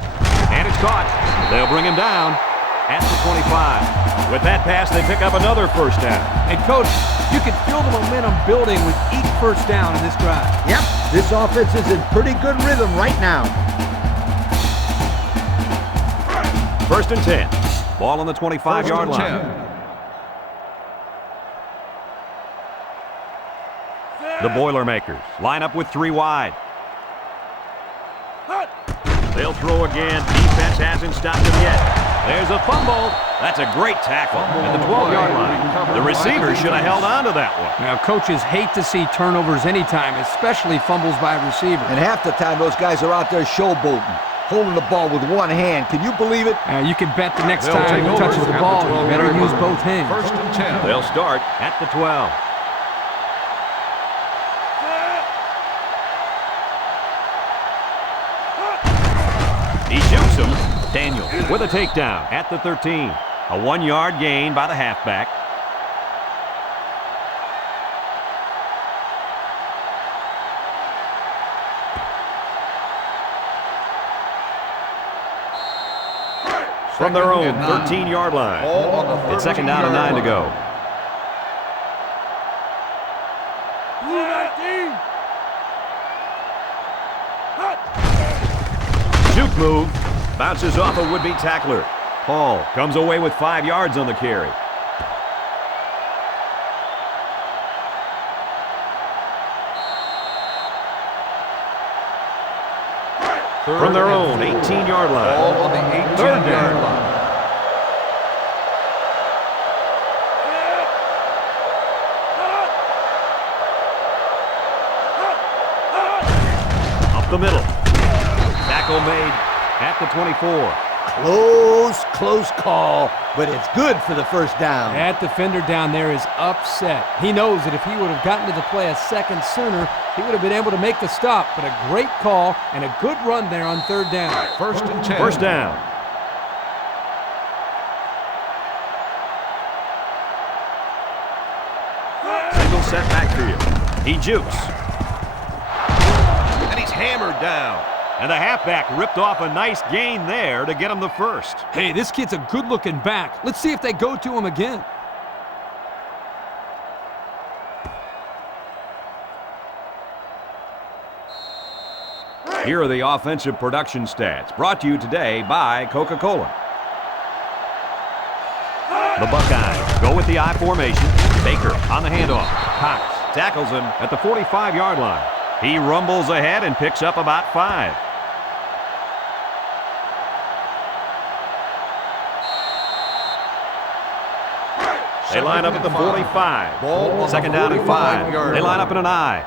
And it's caught. They'll bring him down at the 25. With that pass, they pick up another first down. And, Coach, you can feel the momentum building with each first down in this drive. Yep, this offense is in pretty good rhythm right now. First and 10. Ball on the 25-yard line. The Boilermakers line up with 3 wide. They'll throw again. Defense hasn't stopped them yet. There's a fumble. That's a great tackle at the 12-yard line. The receiver should have held on to that one. Now, coaches hate to see turnovers anytime, especially fumbles by receivers. And half the time, those guys are out there showboating, holding the ball with one hand. Can you believe it? You can bet the next time he touches the ball, you better use both hands. First and 10. They'll start at the 12. He shoots him. Daniel with a takedown at the 13. A 1-yard gain by the halfback. From their own 13-yard line. It's second down and 9 to go. Juke move. Bounces off a would-be tackler. Hall comes away with 5 yards on the carry. From their own 18-yard line. Ball on the 18-yard line. Up the middle. Tackle made at the 24. Close call, but it's good for the first down. That defender down there is upset. He knows that if he would have gotten to the play a second sooner, he would have been able to make the stop. But a great call and a good run there on third down. First and 10. First down. Single set backfield. He jukes. And he's hammered down. And the halfback ripped off a nice gain there to get him the first. Hey, this kid's a good-looking back. Let's see if they go to him again. Here are the offensive production stats, brought to you today by Coca-Cola. The Buckeyes go with the I formation. Baker on the handoff. Cox tackles him at the 45-yard line. He rumbles ahead and picks up about 5. They line up at the 45. Second down and 5. They line up in an I.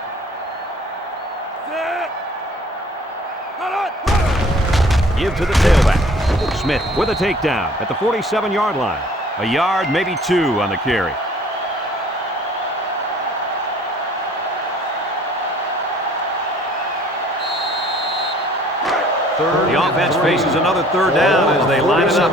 Give to the tailback. Smith with a takedown at the 47-yard line. A yard, maybe 2 on the carry. The offense faces another third down as they line it up.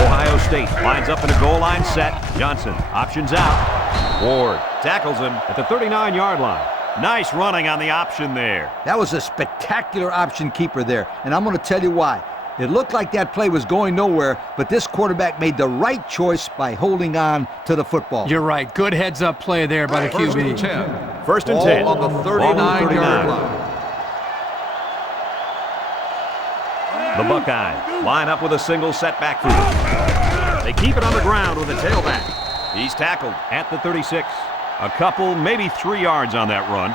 Ohio State lines up in a goal line set. Johnson options out. Ward tackles him at the 39-yard line. Nice running on the option there. That was a spectacular option keeper there, and I'm going to tell you why. It looked like that play was going nowhere, but this quarterback made the right choice by holding on to the football. You're right. Good heads-up play there by the QB. First and 10. On the 39-yard line. The Buckeyes line up with a single set backfield. They keep it on the ground with a tailback. He's tackled at the 36. A couple, maybe 3 yards on that run.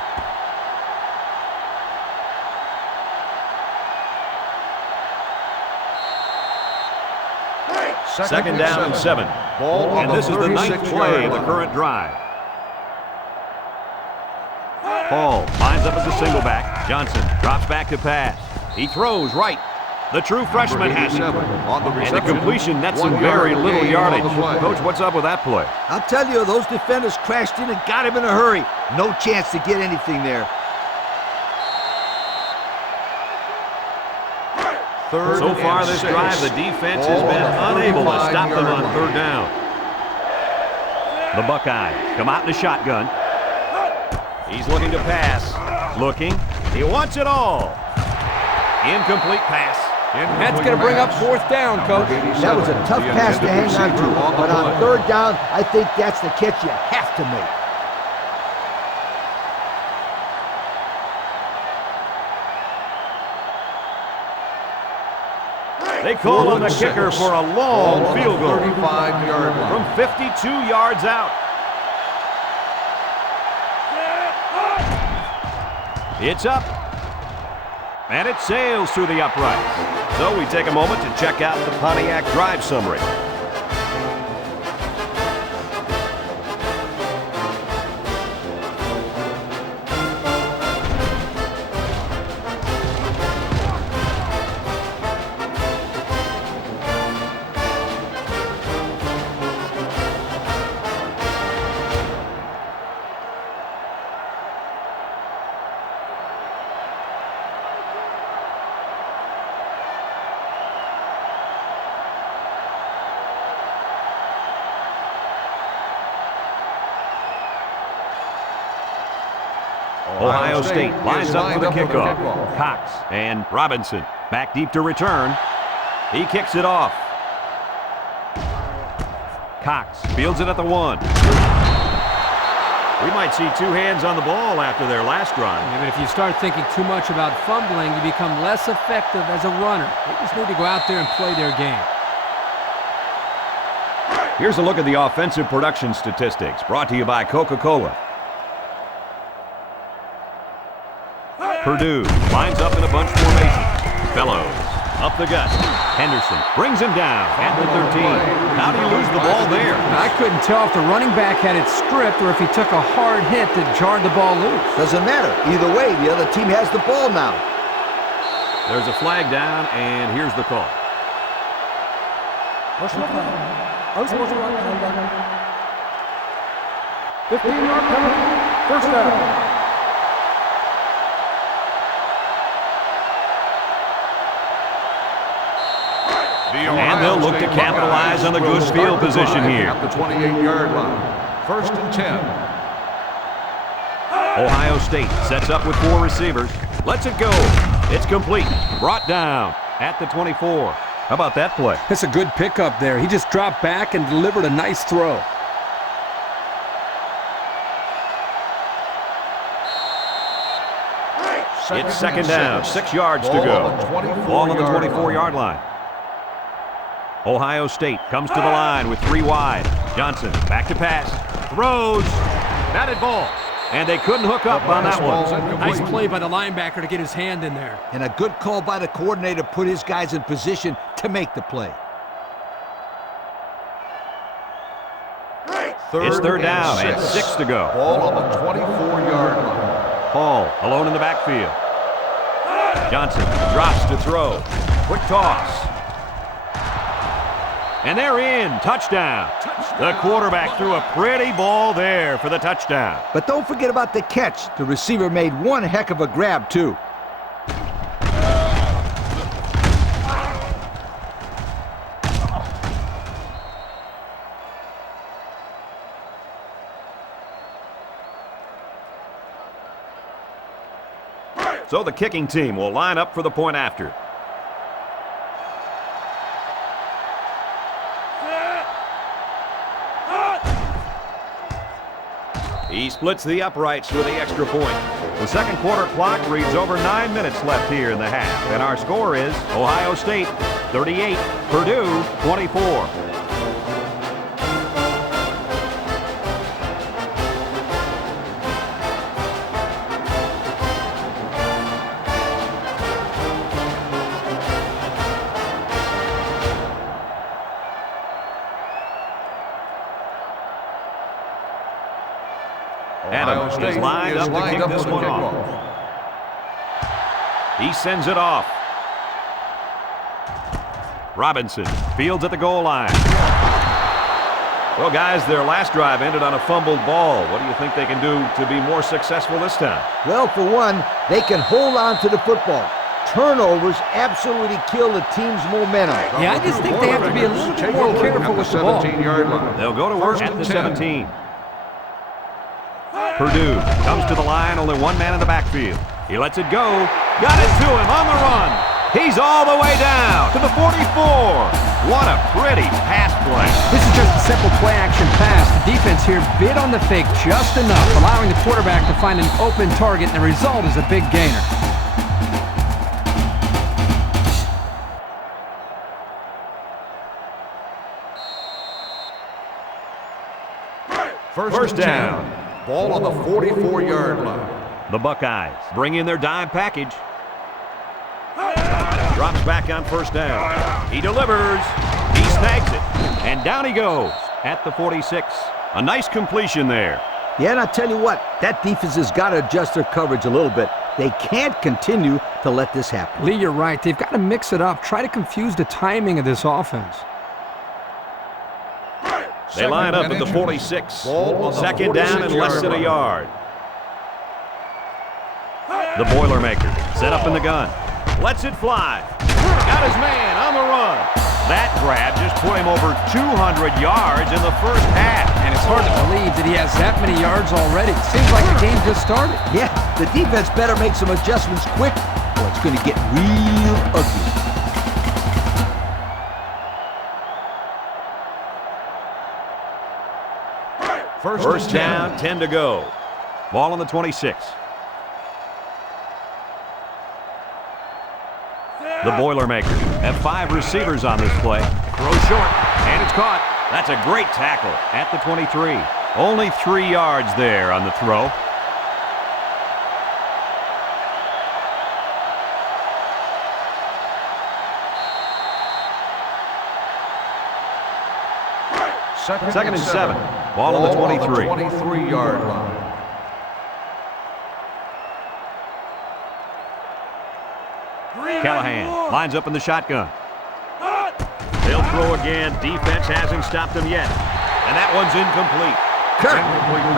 Second down and 7. And this is the 9th play of the current drive. Hall lines up as a single back. Johnson drops back to pass. He throws right. The true freshman has it. And the completion nets some very little yardage. Coach, what's up with that play? I'll tell you, those defenders crashed in and got him in a hurry. No chance to get anything there. So far this drive, the defense has been unable to stop them on third down. The Buckeyes come out in the shotgun. He's looking to pass. Looking. He wants it all. Incomplete pass. That's going to bring up fourth down, Coach. That was a tough pass to hang on to, but on third down, I think that's the catch you have to make. They call on the kicker for a long field goal 35-yard line. from 52 yards out. It's up. And it sails through the uprights. So we take a moment to check out the Pontiac drive summary. Ohio State lines up for the kickoff. Cox and Robinson back deep to return. He kicks it off. Cox fields it at the 1. We might see two hands on the ball after their last run. Yeah, but if you start thinking too much about fumbling, you become less effective as a runner. They just need to go out there and play their game. Here's a look at the offensive production statistics brought to you by Coca-Cola. Purdue lines up in a bunch formation. Fellows up the gut. Henderson brings him down at the 13. How did he lose the ball there? I couldn't tell if the running back had it stripped or if he took a hard hit that jarred the ball loose. Doesn't matter. Either way, the other team has the ball now. There's a flag down, and here's the call. Personal foul. Unsportsmanlike conduct. 15-yard penalty. First down. And they'll look to capitalize on the good field position here. At the 28-yard line. First and 10. Ohio State sets up with 4 receivers. Lets it go. It's complete. Brought down at the 24. How about that play? That's a good pickup there. He just dropped back and delivered a nice throw. It's second down. 6 yards to go. Ball on the 24-yard line. Ohio State comes to the line with 3 wide. Johnson back to pass. Throws. Batted ball. And they couldn't hook up on that one. Nice play by the linebacker to get his hand in there. And a good call by the coordinator to put his guys in position to make the play. It's third down and 6 to go. Ball on the 24-yard line. Hall alone in the backfield. Johnson drops to throw. Quick toss. And they're in. Touchdown. The quarterback threw a pretty ball there for the touchdown. But don't forget about the catch. The receiver made one heck of a grab, too. So the kicking team will line up for the point after. He splits the uprights for the extra point. The second quarter clock reads over 9 minutes left here in the half. And our score is Ohio State 38, Purdue 24. Adams is lined up to kick this one off. He sends it off. Robinson fields at the goal line. Well, guys, their last drive ended on a fumbled ball. What do you think they can do to be more successful this time? Well, for one, they can hold on to the football. Turnovers absolutely kill the team's momentum. Yeah, I just think they have to be a little bit more careful with the ball. They'll They'll go to work at the 17. Purdue comes to the line, only one man in the backfield. He lets it go. Got it to him on the run. He's all the way down to the 44. What a pretty pass play. This is just a simple play-action pass. The defense here bid on the fake just enough, allowing the quarterback to find an open target, and the result is a big gainer. First down. Ball on the 44-yard line. The Buckeyes bring in their dime package. Drops back on first down. He delivers. He snags it. And down he goes at the 46. A nice completion there. Yeah, and I tell you what, that defense has got to adjust their coverage a little bit. They can't continue to let this happen. Lee, you're right. They've got to mix it up. Try to confuse the timing of this offense. They line up at the 46. Second down and less than a yard. The Boilermaker set up in the gun. Lets it fly. Got his man on the run. That grab just put him over 200 yards in the first half. And it's hard to believe that he has that many yards already. Seems like the game just started. Yeah, the defense better make some adjustments quick, or it's going to get real ugly. First down, 10 to go. Ball on the 26. The Boilermakers have 5 receivers on this play. Throw short, and it's caught. That's a great tackle at the 23. Only 3 yards there on the throw. Second and 7. Ball on the 23. 23-yard line. Callahan lines up in the shotgun. They'll throw again. Defense hasn't stopped them yet. And that one's incomplete. Kirk.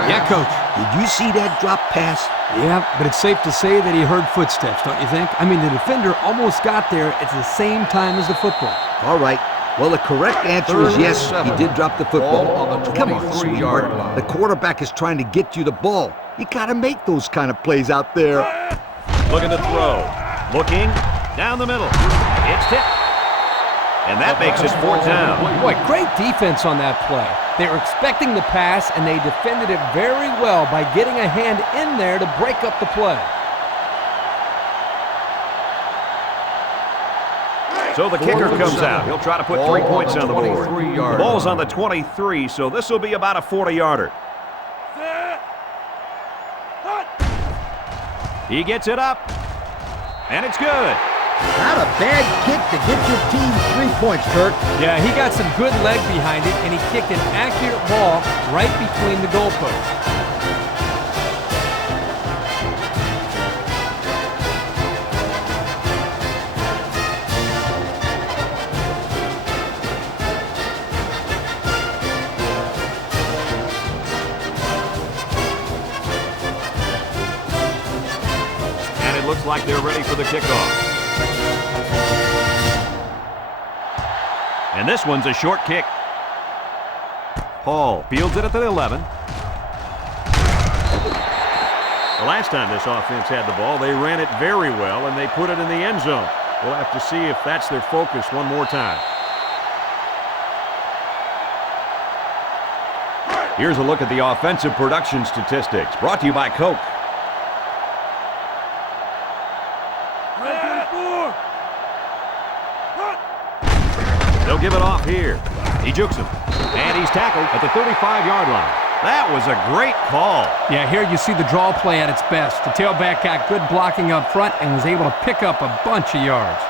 Yeah, Coach. Did you see that drop pass? Yeah, but it's safe to say that he heard footsteps, don't you think? I mean, the defender almost got there at the same time as the football. All right. Well, the correct answer is yes, he did drop the football. Ball on the Come on, 23-yard sweetheart. line. The quarterback is trying to get you the ball. You got to make those kind of plays out there. Looking to throw. Looking. Down the middle. It's tipped. And that makes it 4th down. Boy, great defense on that play. They were expecting the pass, and they defended it very well by getting a hand in there to break up the play. So the kicker comes out. He'll try to put 3 points on the board. The ball's on the 23, so this will be about a 40-yarder. He gets it up, and it's good. Not a bad kick to get your team 3 points, Kirk. Yeah, he got some good leg behind it, and he kicked an accurate ball right between the goalposts. And it looks like they're ready for the kickoff. And this one's a short kick. Hall fields it at the 11. The last time this offense had the ball, they ran it very well, and they put it in the end zone. We'll have to see if that's their focus one more time. Here's a look at the offensive production statistics, brought to you by Coke. They'll give it off here. He jukes him. And he's tackled at the 35-yard line. That was a great call. Yeah, here you see the draw play at its best. The tailback got good blocking up front and was able to pick up a bunch of yards.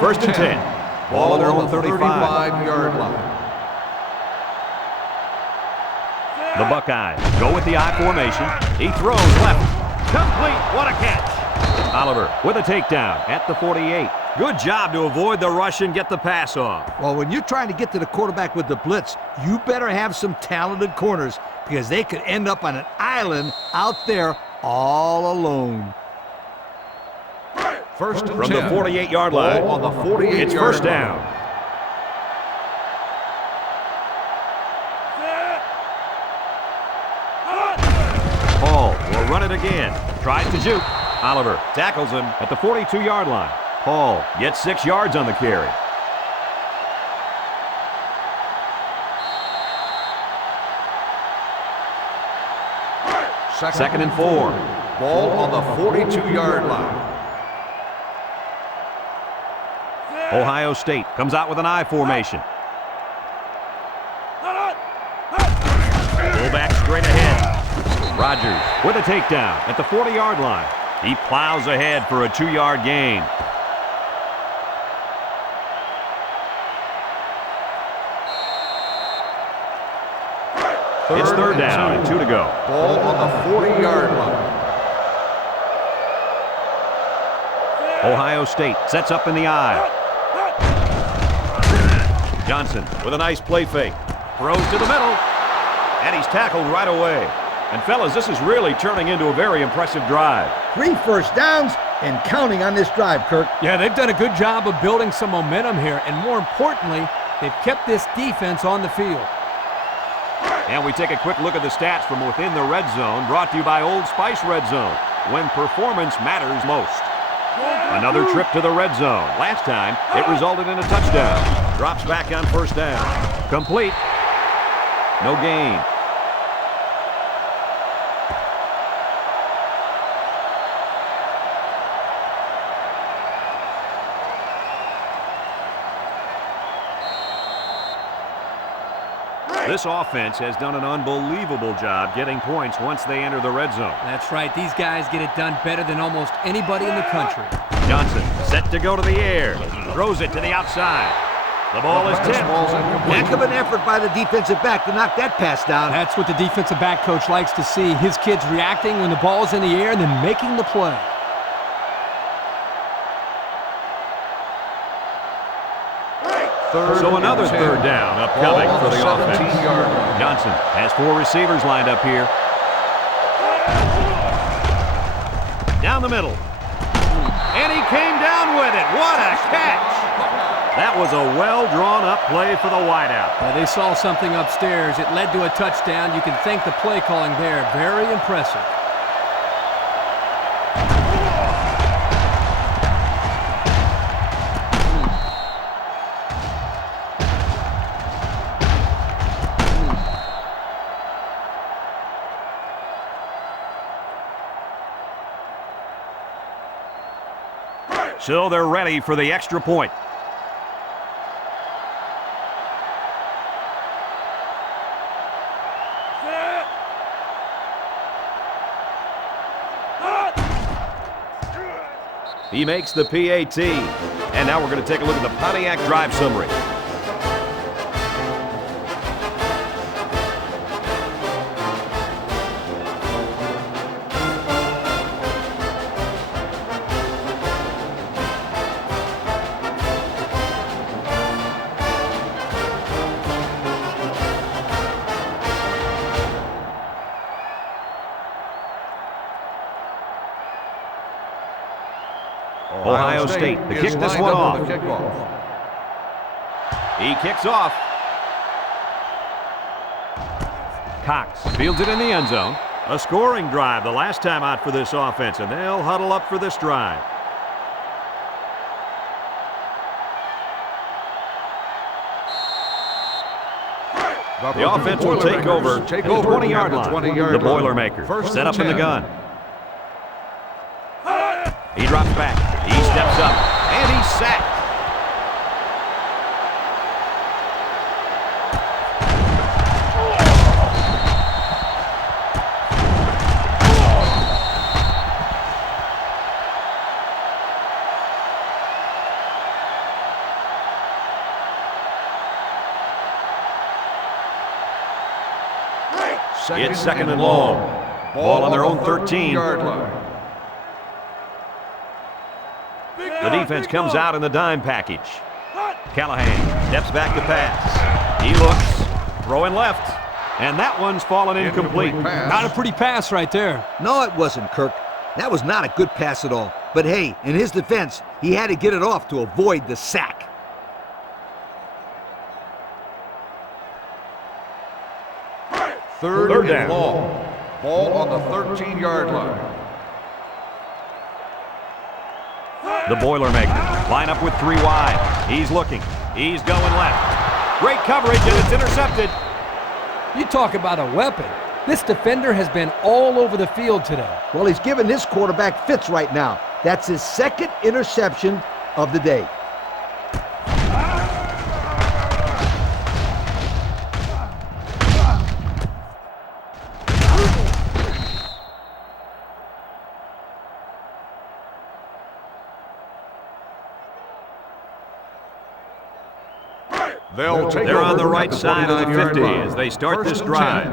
First and 10. Ball on their own 35-yard line. The Buckeyes go with the I formation. He throws left. Complete. What a catch. Oliver with a takedown at the 48. Good job to avoid the rush and get the pass off. Well, when you're trying to get to the quarterback with the blitz, you better have some talented corners because they could end up on an island out there all alone. First and From 10. the 48-yard line. Ball on the 48-yard It's first down. They'll run it again. Tries to juke. Oliver tackles him at the 42-yard line. Hall gets 6 yards on the carry. Second and 4. Ball on the 42-yard line. Ohio State comes out with an I formation. Fullback straight ahead. Rodgers with a takedown at the 40-yard line. He plows ahead for a 2-yard gain. It's third down and 2 to go. Ball on the 40-yard line. Ohio State sets up in the I. Johnson with a nice play fake. Throws to the middle. And he's tackled right away. And fellas, this is really turning into a very impressive drive. 3 first downs and counting on this drive, Kirk. Yeah, they've done a good job of building some momentum here, and more importantly, they've kept this defense on the field. And we take a quick look at the stats from within the red zone, brought to you by Old Spice Red Zone, when performance matters most. Another trip to the red zone. Last time, it resulted in a touchdown. Drops back on first down. Complete. No gain. This offense has done an unbelievable job getting points once they enter the red zone. That's right. These guys get it done better than almost anybody in the country. Johnson set to go to the air. Throws it to the outside. The ball is tipped. Heck of an effort by the defensive back to knock that pass down. That's what the defensive back coach likes to see. His kids reacting when the ball's in the air and then making the play. So another third down upcoming for the offense. Johnson has 4 receivers lined up here. Down the middle. And he came down with it. What a catch! That was a well-drawn-up play for the wideout. They saw something upstairs. It led to a touchdown. You can thank the play calling there. Very impressive. So they're ready for the extra point. He makes the PAT. And now we're going to take a look at the Pontiac drive summary. Ohio State to kick this one off. He kicks off. Cox fields it in the end zone. A scoring drive the last time out for this offense, and they'll huddle up for this drive. The offense will take over at the 20-yard line. The Boilermakers set up in the gun. He drops back. He steps up, and he's sacked. It's second and long. Ball on their own 13. The defense comes out in the dime package. Callahan steps back to pass. He looks, throwing left, and that one's fallen incomplete. Not a pretty pass right there. No, it wasn't, Kirk. That was not a good pass at all. But hey, in his defense, he had to get it off to avoid the sack. Third and long. Ball on the 13-yard line. The Boilermaker. Line up with 3 wide. He's looking. He's going left. Great coverage, and it's intercepted. You talk about a weapon. This defender has been all over the field today. Well, he's giving his quarterback fits right now. That's his second interception of the day. They're on the right side of the 50 as they start this drive.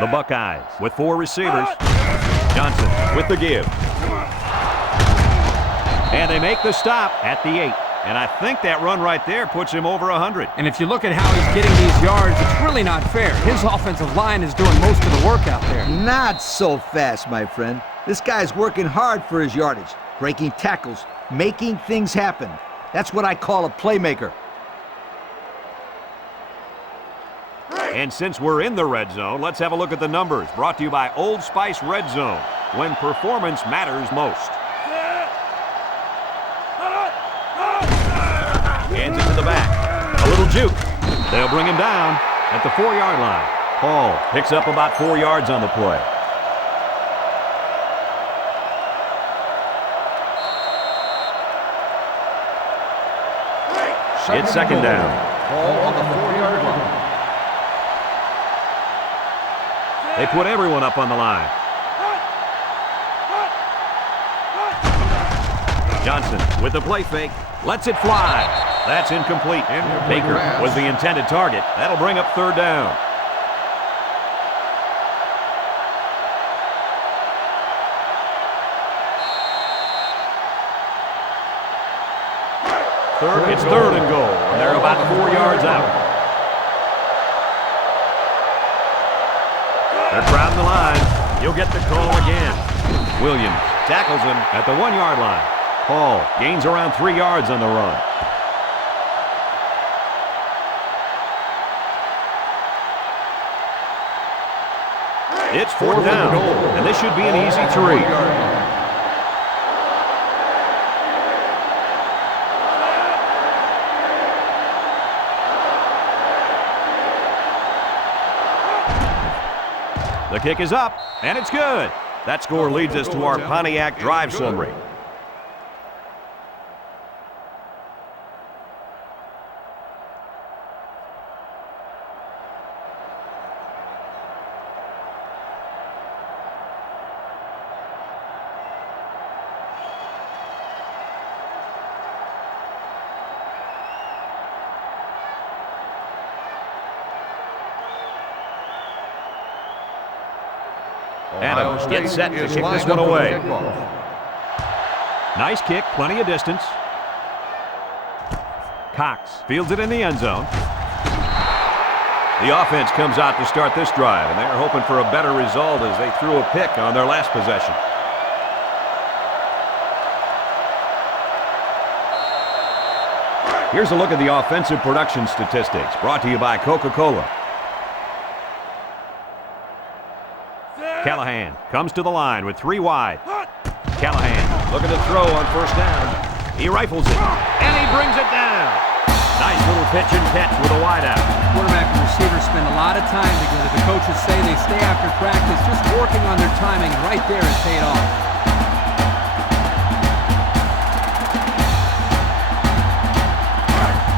The Buckeyes with 4 receivers. Johnson with the give. And they make the stop at the 8. And I think that run right there puts him over 100. And if you look at how he's getting these yards, it's really not fair. His offensive line is doing most of the work out there. Not so fast, my friend. This guy's working hard for his yardage, breaking tackles, making things happen. That's what I call a playmaker. And since we're in the red zone, let's have a look at the numbers. Brought to you by Old Spice Red Zone, when performance matters most. Hands it to the back. A little juke. They'll bring him down at the 4-yard line. Hall picks up about 4 yards on the play. It's second down. Ball on the 4-yard line. They put everyone up on the line. Johnson with the play fake. Lets it fly. That's incomplete. Baker was the intended target. That'll bring up 3rd down. It's 3rd and goal, and they're about 4 yards out. They're crowding the line. You'll get the call again. Williams tackles him at the 1-yard line. Hall gains around 3 yards on the run. It's 4th down, and this should be an easy 3. The kick is up, and it's good. That score leads us to our Pontiac drive summary. Adams gets set to kick this one away. Nice kick, plenty of distance. Cox fields it in the end zone. The offense comes out to start this drive, and they're hoping for a better result as they threw a pick on their last possession. Here's a look at the offensive production statistics, brought to you by Coca-Cola. Callahan comes to the line with 3 wide. Callahan looking to throw on 1st down. He rifles it, and he brings it down. Nice little pitch and catch with a wideout. Quarterback and receivers spend a lot of time together. The coaches say they stay after practice, just working on their timing. Right there, it paid off.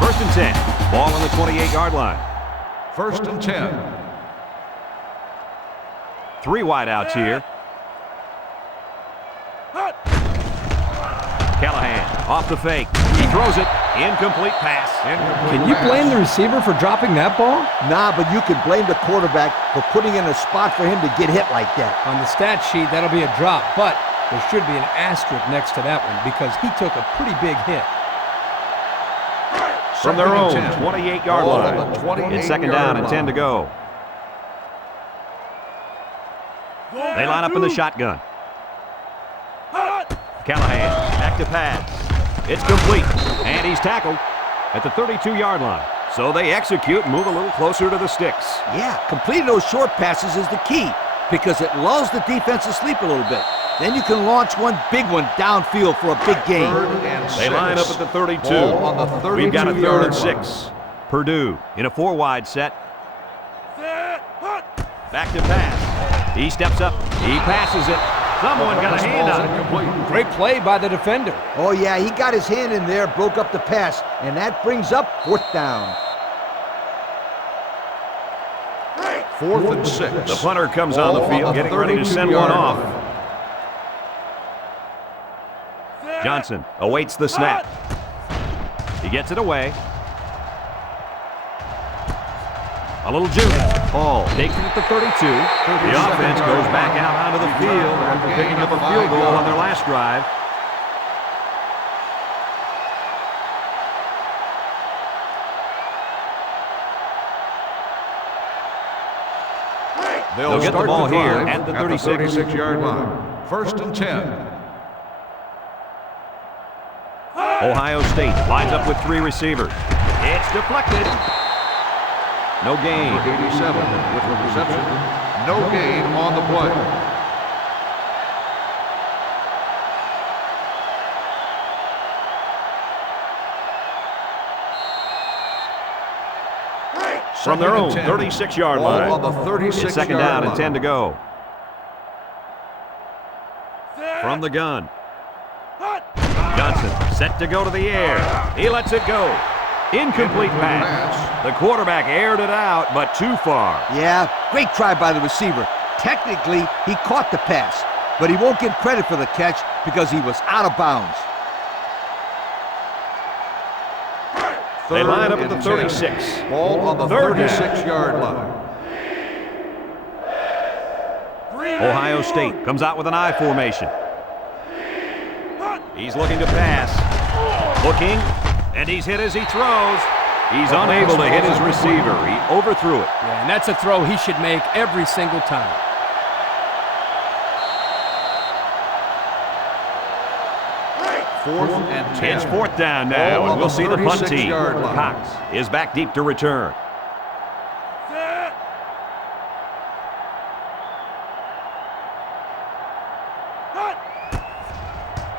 First and 10. Ball on the 28-yard line. 1st and 10. 3 wideouts here. Callahan off the fake. He throws it. Incomplete pass. Can you blame the receiver for dropping that ball? Nah, but you could blame the quarterback for putting in a spot for him to get hit like that. On the stat sheet, that'll be a drop, but there should be an asterisk next to that one because he took a pretty big hit. From their own 28-yard line. It's second down and 10 to go. They line up in the shotgun. Callahan back to pass. It's complete, and he's tackled at the 32-yard line. So they execute and move a little closer to the sticks. Yeah, completing those short passes is the key because it lulls the defense to sleep a little bit. Then you can launch one big one downfield for a big gain. They line up at the 32. On the 32 We've got a 3rd and line. 6. Purdue in a 4-wide set. Back to pass. He steps up. He passes it. Someone got a hand on it. Great play by the defender. Oh, yeah, he got his hand in there, broke up the pass, and that brings up 4th down. 4th and 6. The punter comes on the field, getting ready to send one off. Johnson awaits the snap. He gets it away. A little juke. Hall takes it at the 32. The offense goes back out onto the field after picking up a field goal on their last drive. They'll get the ball here at the 36-yard line. 1st and 10. Ohio State lines up with 3 receivers. It's deflected. No gain. 87 with the reception. No gain on the play. From their own 36-yard line. On the 36-yard It's 2nd down and line. 10 to go. From the gun. Johnson set to go to the air. He lets it go. Incomplete pass. The quarterback aired it out, but too far. Yeah, great try by the receiver. Technically, he caught the pass, but he won't get credit for the catch because he was out of bounds. They line up at the 36. Ball on the 36-yard line. Ohio State comes out with an I formation. He's looking to pass. Looking, and he's hit as he throws. He's unable to hit his receiver. He overthrew it. Yeah, and that's a throw he should make every single time. Fourth and 10. It's 4th down now, Ball and we'll on see the punt 36 team. yard line. Cox is back deep to return.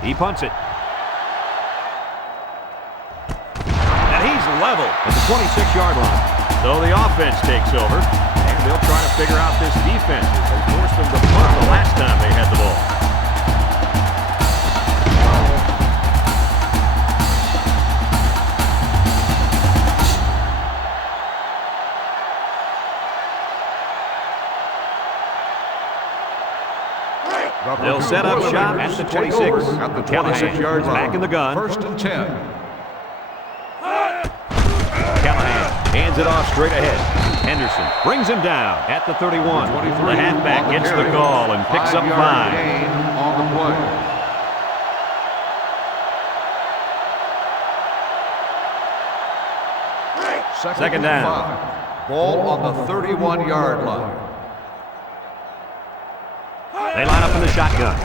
He punts it. And he's level at the 26-yard line. So the offense takes over, and they'll try to figure out this defense as they forced them to punt the last time they had the ball. They'll set up shop at the 26. At the Callahan 26-yard is line. back in the gun. 1st and 10. Callahan hands it off straight ahead. Henderson brings him down at the 31. The halfback gets the call and picks up 5. Gain on the play. Second down. 5. Ball on the 31-yard line. They line up in the shotgun.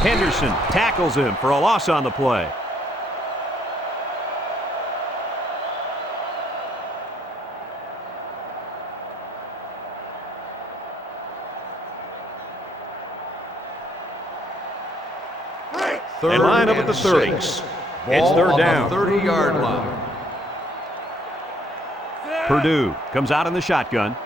Henderson tackles him for a loss on the play. They line up at the 30. It's 3rd down. 30-yard line. Purdue comes out in the shotgun.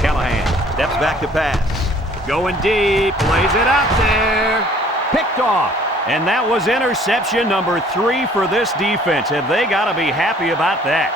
Callahan steps back to pass. Going deep, plays it out there. Picked off. And that was interception number 3 for this defense, and they got to be happy about that.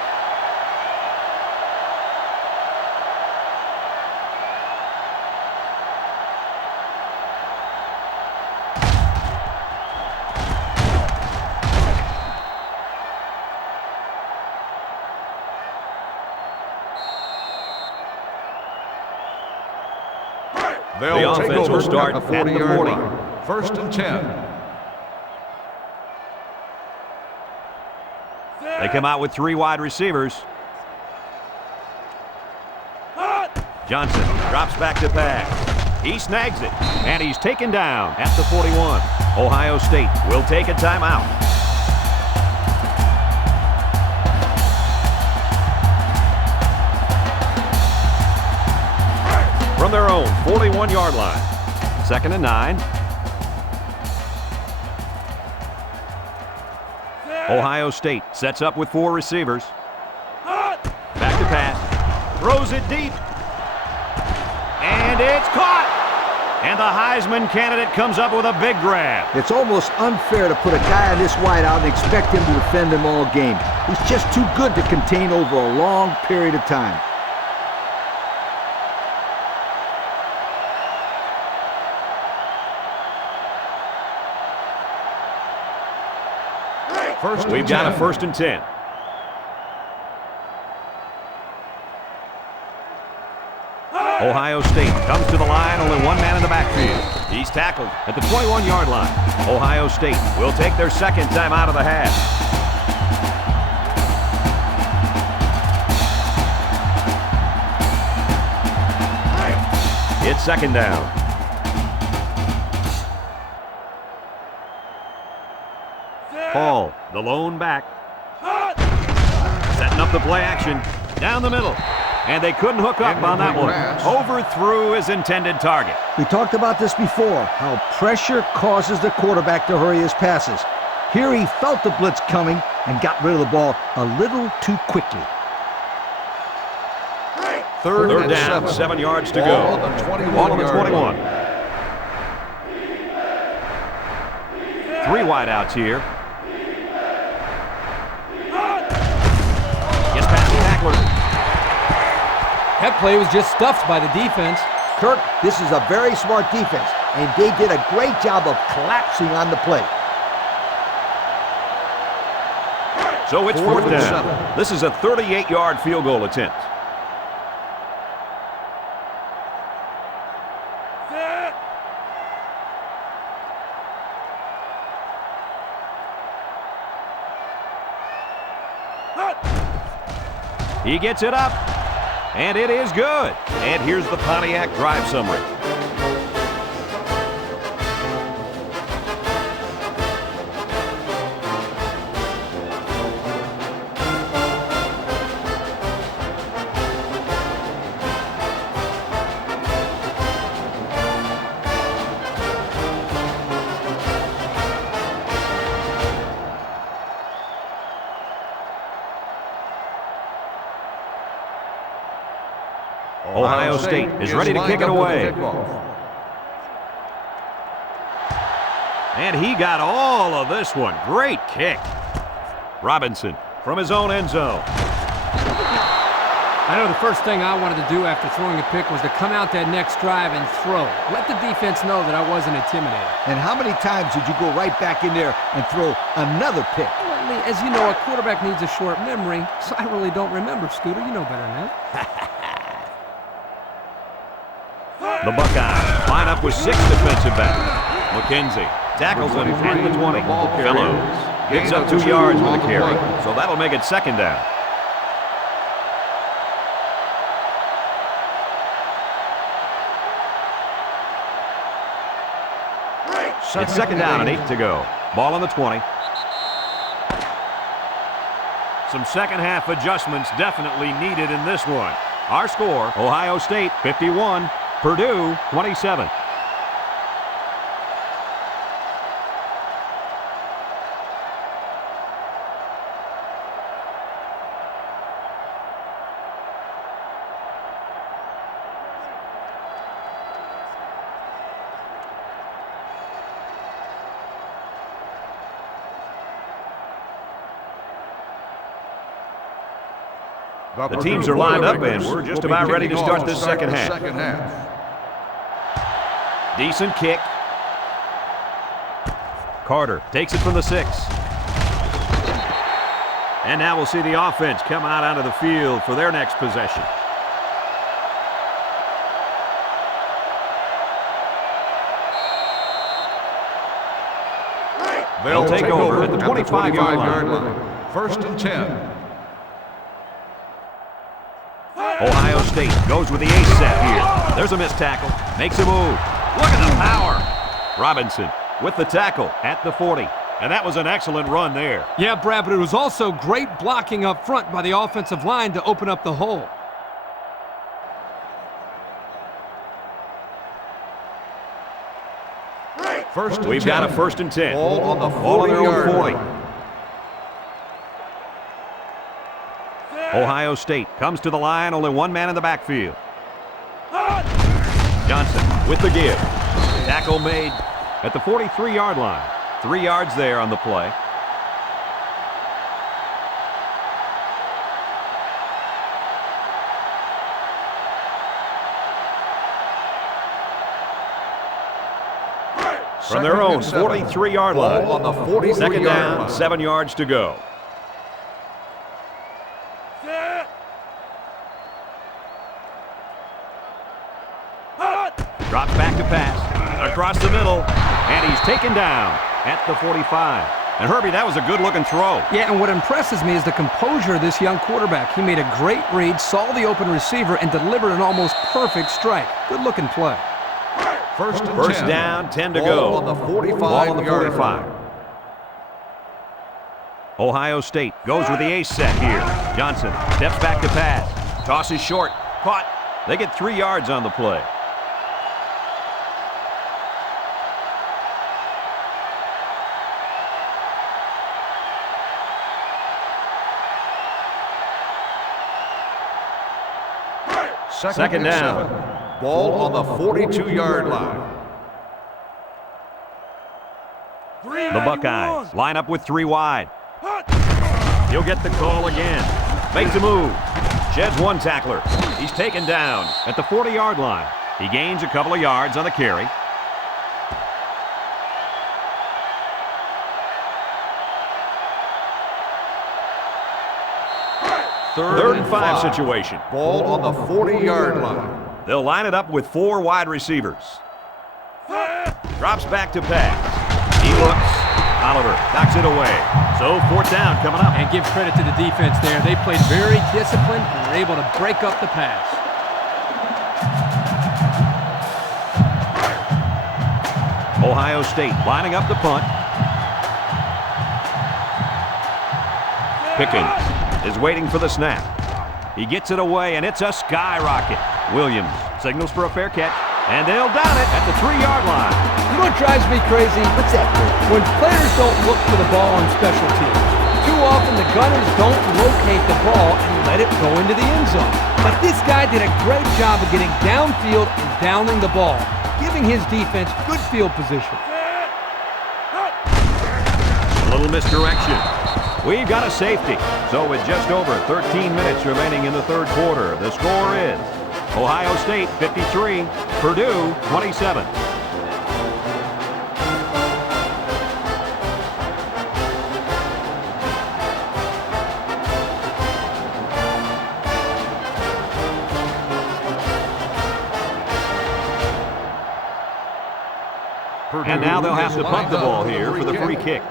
They'll The take offense over will start at the at the 40-yard 40. line. 1st and 10. They come out with 3 wide receivers. Johnson drops back to pass. He snags it, and he's taken down at the 41. Ohio State will take a timeout. From their own 41-yard line. 2nd and 9. Ohio State sets up with 4 receivers. Back to pass. Throws it deep. And it's caught. And the Heisman candidate comes up with a big grab. It's almost unfair to put a guy on this wideout and expect him to defend him all game. He's just too good to contain over a long period of time. We've got a 1st and 10. Ohio State comes to the line, only one man in the backfield. He's tackled at the 21-yard line. Ohio State will take their 2nd time out of the half. It's 2nd down. Paul, the lone back. Setting up the play action. Down the middle. And they couldn't hook up on that one. Overthrew his intended target. We talked about this before, how pressure causes the quarterback to hurry his passes. Here he felt the blitz coming and got rid of the ball a little too quickly. Third down, 7 yards to go. Ball on the 21. 3 wideouts here. Gets past the tackler. That play was just stuffed by the defense. Kirk, this is a very smart defense, and they did a great job of collapsing on the play. So it's 4th down. This is a 38-yard field goal attempt. He gets it up, and it is good. And here's the Pontiac drive summary. Ohio State is ready to kick it away. And he got all of this one. Great kick. Robinson from his own end zone. I know the first thing I wanted to do after throwing a pick was to come out that next drive and throw. Let the defense know that I wasn't intimidated. And how many times did you go right back in there and throw another pick? Well, as you know, a quarterback needs a short memory, so I really don't remember, Scooter. You know better than that. The Buckeyes line up with 6 defensive backs. McKenzie tackles him at the 20. Fellows gets up 2 yards with a carry, so that'll make it 2nd down. It's 2nd down and 8 to go. Ball on the 20. Some second-half adjustments definitely needed in this one. Our score, Ohio State 51, Purdue 27. The teams are lined up, and we're just about ready to start this second half. Decent kick. Carter takes it from the 6. And now we'll see the offense come out onto the field for their next possession. They'll take over at the 25-yard line. 1st and 10. Ohio State goes with the ace set here. There's a missed tackle. Makes a move. Look at the power. Robinson with the tackle at the 40. And that was an excellent run there. Yeah, Brad, but it was also great blocking up front by the offensive line to open up the hole. We've got a 1st and 10. Ball on the Ball on their own 40. 40-yard Ohio State comes to the line, only one man in the backfield. Johnson with the give. Tackle made at the 43-yard line. 3 yards there on the play. From their own 43-yard line. Ball on the 43-yard Second down, line. 7 yards to go. Drops back to pass. Across the middle. And he's taken down at the 45. And Herbie, that was a good-looking throw. Yeah, and what impresses me is the composure of this young quarterback. He made a great read, saw the open receiver, and delivered an almost perfect strike. Good-looking play. First down, 10 to Ball go. on the 45-yard Ball on the 45. line. Ohio State goes with the ace set here. Johnson steps back to pass. Tosses short. Caught. They get 3 yards on the play. Second down. Ball on the 42-yard line. The Buckeyes line up with 3 wide. He'll get the call again. Makes a move. Sheds one tackler. He's taken down at the 40-yard line. He gains a couple of yards on the carry. Third and 5 situation. Ball on the 40-yard line. They'll line it up with 4 wide receivers. Drops back to pass. He looks. Oliver knocks it away. So 4th down coming up. And give credit to the defense there. They played very disciplined and were able to break up the pass. Ohio State lining up the punt. Pickens is waiting for the snap. He gets it away, and it's a skyrocket. Williams signals for a fair catch, and they'll down it at the 3-yard line. You know what drives me crazy? What's that, Kurt? When players don't look for the ball on special teams. Too often the gunners don't locate the ball and let it go into the end zone. But this guy did a great job of getting downfield and downing the ball, giving his defense good field position. A little misdirection. We've got a safety. So with just over 13 minutes remaining in the 3rd quarter, the score is Ohio State 53, Purdue 27. And now they'll have to punt the ball here for the free kick.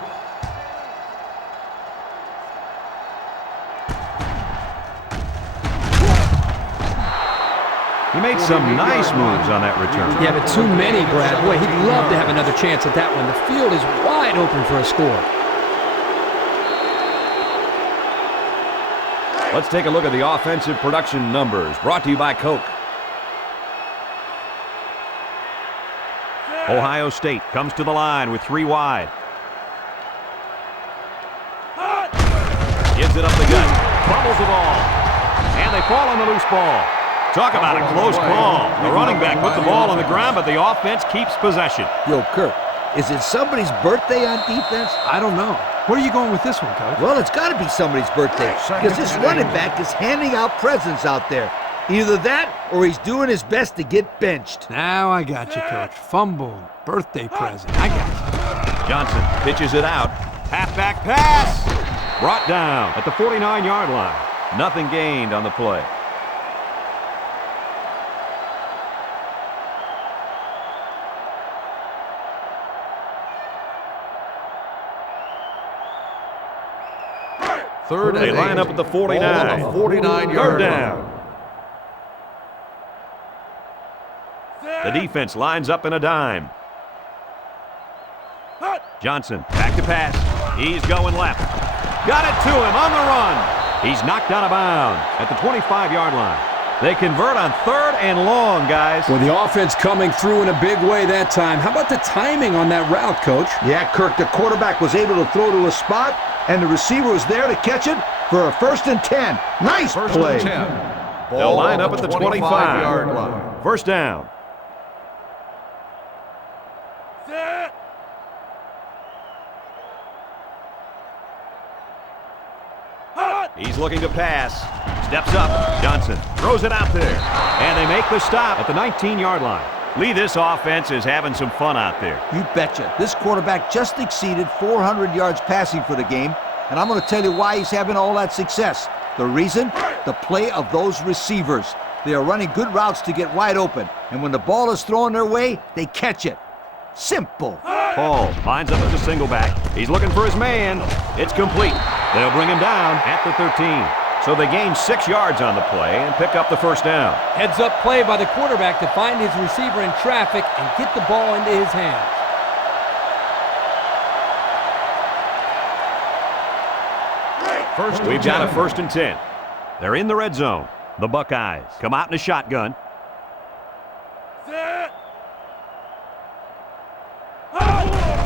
He made some nice moves on that return. Yeah, but too many, Brad. Boy, he'd love to have another chance at that one. The field is wide open for a score. Let's take a look at the offensive production numbers, brought to you by Coke. Ohio State comes to the line with 3 wide. Gives it up the gut. Fumbles the ball. And they fall on the loose ball. Talk about a close call. The running back put the ball on the ground, but the offense keeps possession. Yo, Kirk, is it somebody's birthday on defense? I don't know. Where are you going with this one, Coach? Well, it's got to be somebody's birthday because this running back is handing out presents out there. Either that or he's doing his best to get benched. Now I got you, Coach. Fumble, birthday present. I got you. Johnson pitches it out. Halfback pass. Brought down at the 49-yard line. Nothing gained on the play. Third and They line 8. up at the 49. Ball on the 49-yard Third line. down. The defense lines up in a dime. Johnson, back to pass. He's going left. Got it to him on the run. He's knocked out of bounds at the 25-yard line. They convert on 3rd and long, guys. Well, the offense coming through in a big way that time. How about the timing on that route, Coach? Yeah, Kirk, the quarterback was able to throw to a spot, and the receiver was there to catch it for a 1st and 10. Nice play. They'll line up at the 25-yard line. First down. He's looking to pass. Steps up. Johnson throws it out there. And they make the stop at the 19-yard line. Lee, this offense is having some fun out there. You betcha. This quarterback just exceeded 400 yards passing for the game, and I'm going to tell you why he's having all that success. The reason? The play of those receivers. They are running good routes to get wide open, and when the ball is thrown their way, they catch it. Simple. Paul lines up as a single back. He's looking for his man. It's complete. They'll bring him down at the 13. So they gain 6 yards on the play and pick up the first down. Heads-up play by the quarterback to find his receiver in traffic and get the ball into his hands. We've got a 1st and 10. They're in the red zone. The Buckeyes come out in a shotgun.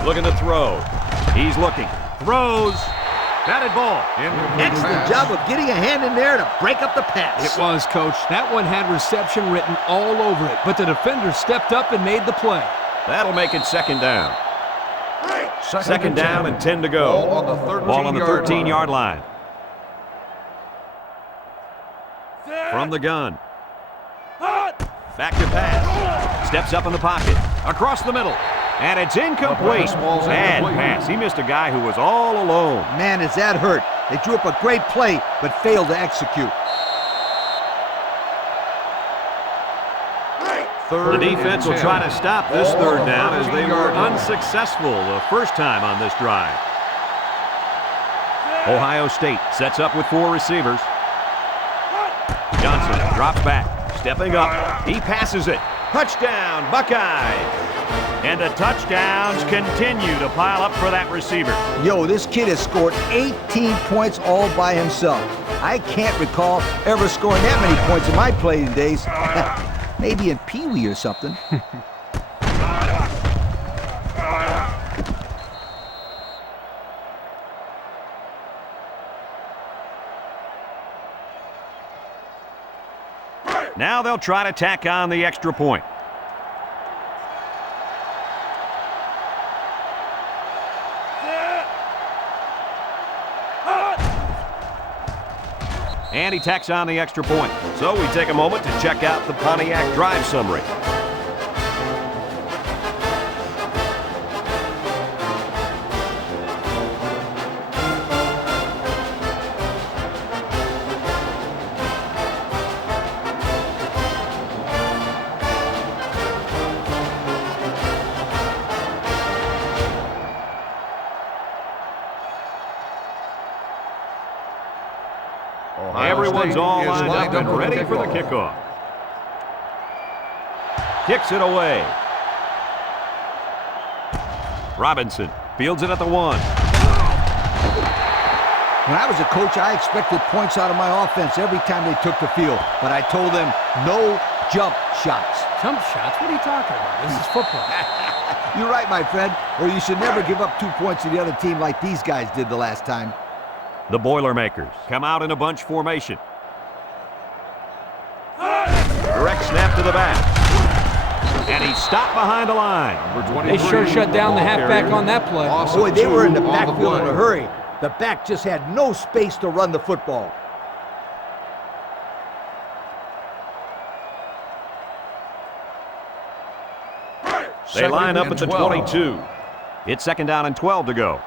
Looking to throw. He's looking. Throws. Batted ball. Excellent job of getting a hand in there to break up the pass. It was, Coach. That one had reception written all over it, but the defender stepped up and made the play. That'll make it 2nd down. 2nd down and 10 to go. Ball on the 13-yard line. From the gun. Back to pass. Steps up in the pocket. Across the middle. And it's incomplete. Bad pass. He missed a guy who was all alone. Man, is that hurt. They drew up a great play, but failed to execute. The defense will try to stop this 3rd down as they were unsuccessful the first time on this drive. Ohio State sets up with 4 receivers. Johnson drops back, stepping up. He passes it. Touchdown, Buckeyes. And the touchdowns continue to pile up for that receiver. Yo, this kid has scored 18 points all by himself. I can't recall ever scoring that many points in my playing days. Maybe in Pee Wee or something. Now they'll try to tack on the extra point. And he tacks on the extra point. So we take a moment to check out the Pontiac drive summary. Everyone's all lined up and ready for the kickoff. Kicks it away. Robinson fields it at the 1. When I was a coach, I expected points out of my offense every time they took the field. But I told them, no jump shots. Jump shots? What are you talking about? This is football. You're right, my friend. Or you should never give up 2 points to the other team like these guys did the last time. The Boilermakers come out in a bunch formation. Direct snap to the back. And he stopped behind the line. They sure shut down the halfback on that play. Boy, they were in the backfield in a hurry. The back just had no space to run the football. They line up at the 22. It's 2nd down and 12 to go.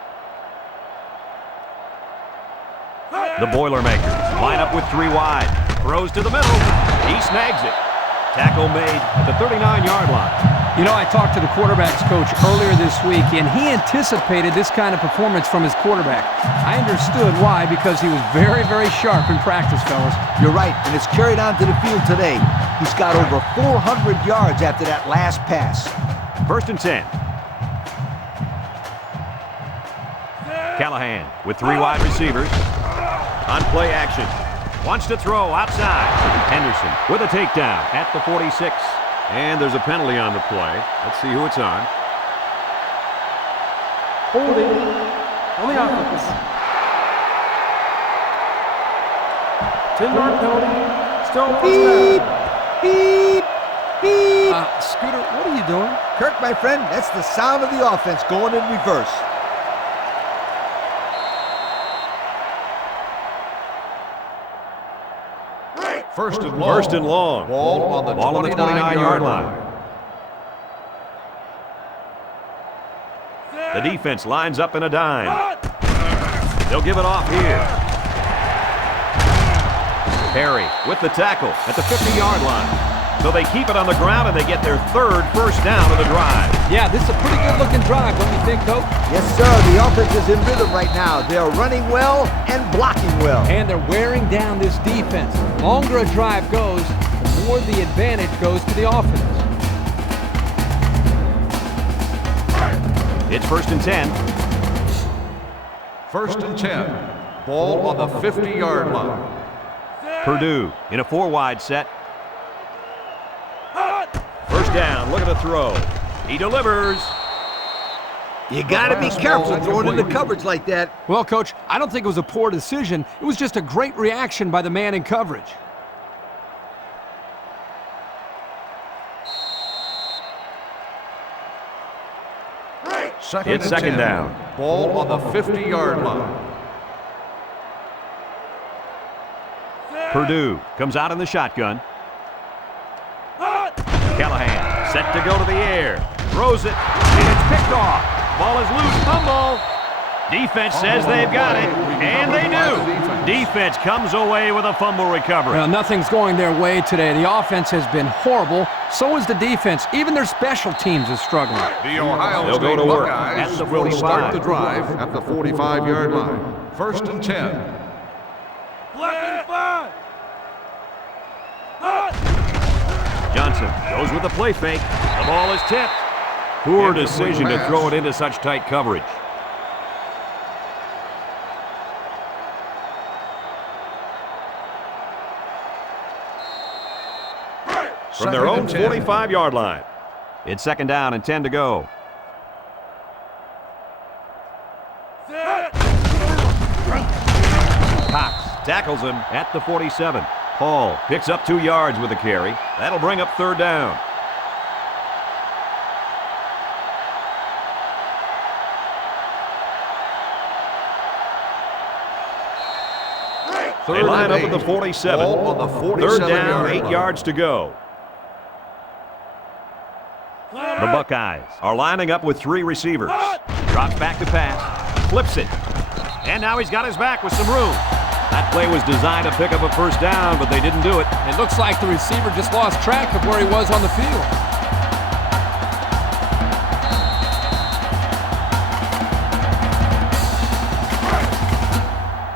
The Boilermakers line up with 3 wide. Throws to the middle. He snags it. Tackle made at the 39-yard line. You know, I talked to the quarterback's coach earlier this week, and he anticipated this kind of performance from his quarterback. I understood why, because he was very, very sharp in practice, fellas. You're right, and it's carried on to the field today. He's got over 400 yards after that last pass. 1st and 10. Callahan with 3 wide receivers. On play action. Wants to throw outside. Henderson with a takedown at the 46. And there's a penalty on the play. Let's see who it's on. Holding on the offense. 10-yard penalty. Still Beep, beep, beep. Scooter, what are you doing? Kirk, my friend, that's the sound of the offense going in reverse. First and long. Ball on the 29-yard line. The defense lines up in a dime. They'll give it off here. Perry with the tackle at the 50-yard line. So they keep it on the ground and they get their 3rd first down of the drive. Yeah, this is a pretty good-looking drive, don't you think, Coach? Yes, sir. The offense is in rhythm right now. They're running well and blocking well. And they're wearing down this defense. The longer a drive goes, the more the advantage goes to the offense. It's 1st and 10. 1st and 10. Ball on the 50-yard line. Purdue in a 4-wide set. 1st down. Look at the throw. He delivers. You got to be careful throwing into coverage like that. Well, Coach, I don't think it was a poor decision. It was just a great reaction by the man in coverage. It's 2nd down. Ball on the 50-yard line. Purdue comes out in the shotgun. Callahan set to go to the air. Throws it, and it's picked off. Ball is loose. Fumble. Defense says they've got it, and they do. Defense comes away with a fumble recovery. Well, nothing's going their way today. The offense has been horrible. So is the defense. Even their special teams is struggling. The Ohio They'll go State to work Buckeyes at the will 45. start the drive at the 45-yard line. 1st and 10. Johnson goes with the play fake. The ball is tipped. Poor decision to throw it into such tight coverage. From their own 45-yard line. It's 2nd down and 10 to go. Cox tackles him at the 47. Hall picks up 2 yards with the carry. That'll bring up 3rd down. They line up at the 47. Ball on the 3rd down, 47-yard 8 line. yards to go. The Buckeyes are lining up with 3 receivers. Drops back to pass. Flips it. And now he's got his back with some room. That play was designed to pick up a 1st down, but they didn't do it. It looks like the receiver just lost track of where he was on the field.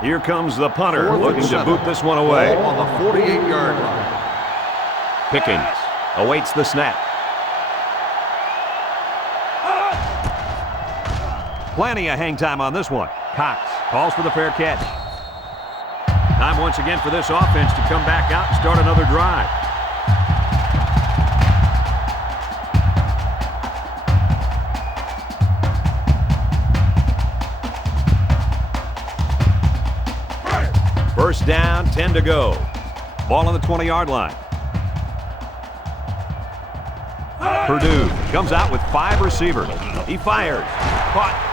Here comes the punter looking to boot this one away. Ball on the 48-yard line. Pickens awaits the snap. Plenty of hang time on this one. Cox calls for the fair catch. Time once again for this offense to come back out and start another drive. First down, 10 to go. Ball on the 20-yard line. Purdue comes out with 5 receivers. He fires. Caught.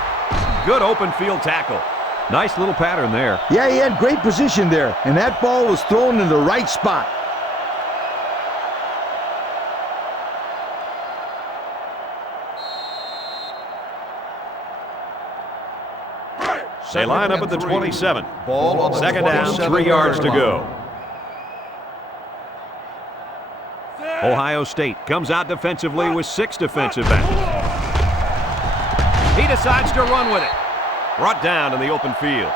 Good open field tackle. Nice little pattern there. Yeah, he had great position there, and that ball was thrown in the right spot. They line up at the 27. Ball on the 2nd down, 3 yards to go. Ohio State comes out defensively with 6 defensive backs. He decides to run with it. Brought down in the open field.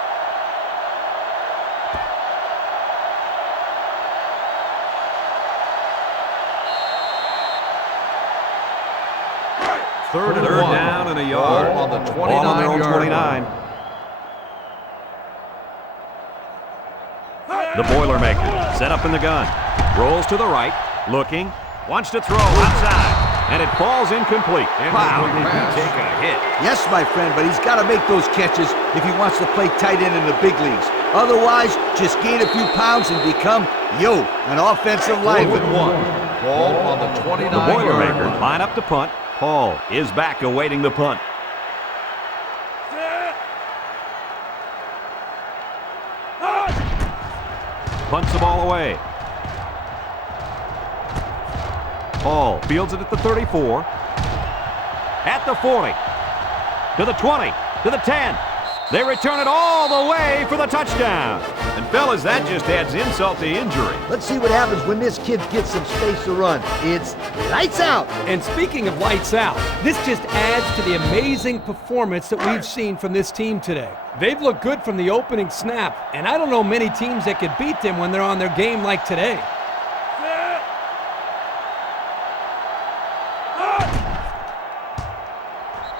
Third down and a yard. Ball on the Ball on their own 29-yard 29. The Boilermaker set up in the gun. Rolls to the right. Looking. Wants to throw outside. And it falls incomplete. Wow, did he take a hit. Yes, my friend, but he's got to make those catches if he wants to play tight end in the big leagues. Otherwise, just gain a few pounds and become, an offensive lineman. Ball on the 29-yard The Boilermaker line. line up to punt. Paul is back awaiting the punt. Punts the ball away. Paul fields it at the 34. At the 40. To the 20. To the 10. They return it all the way for the touchdown. And fellas, that just adds insult to injury. Let's see what happens when this kid gets some space to run. It's lights out. And speaking of lights out, this just adds to the amazing performance that we've seen from this team today. They've looked good from the opening snap, and I don't know many teams that could beat them when they're on their game like today.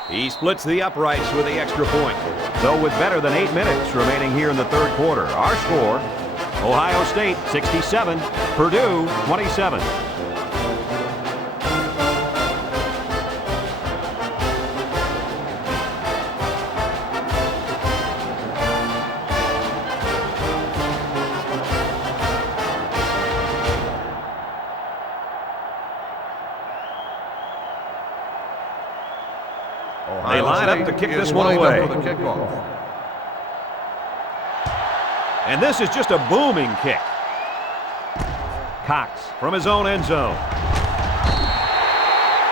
He splits the uprights with the extra point. So with better than 8 minutes remaining here in the third quarter, our score, Ohio State 67, Purdue 27. They line up to kick this one away. For the kickoff. And this is just a booming kick. Cox from his own end zone.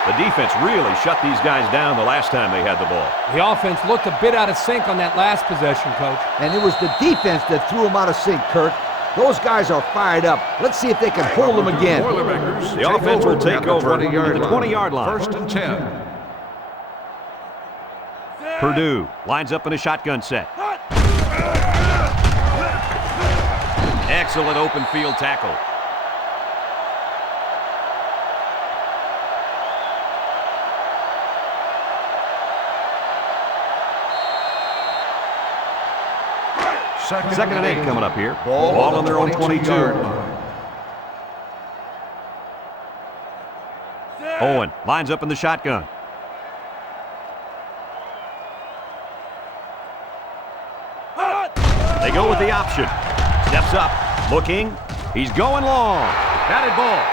The defense really shut these guys down the last time they had the ball. The offense looked a bit out of sync on that last possession, Coach. And it was the defense that threw him out of sync, Kirk. Those guys are fired up. Let's see if they can hold them again. Boilermakers The offense will take over at the 20-yard 20-yard line. First and 10. Purdue lines up in a shotgun set. Excellent open field tackle. Second and 8 coming up here. Ball on their own 22. Owen lines up in the shotgun. They go with the option. Steps up, looking. He's going long. Batted ball.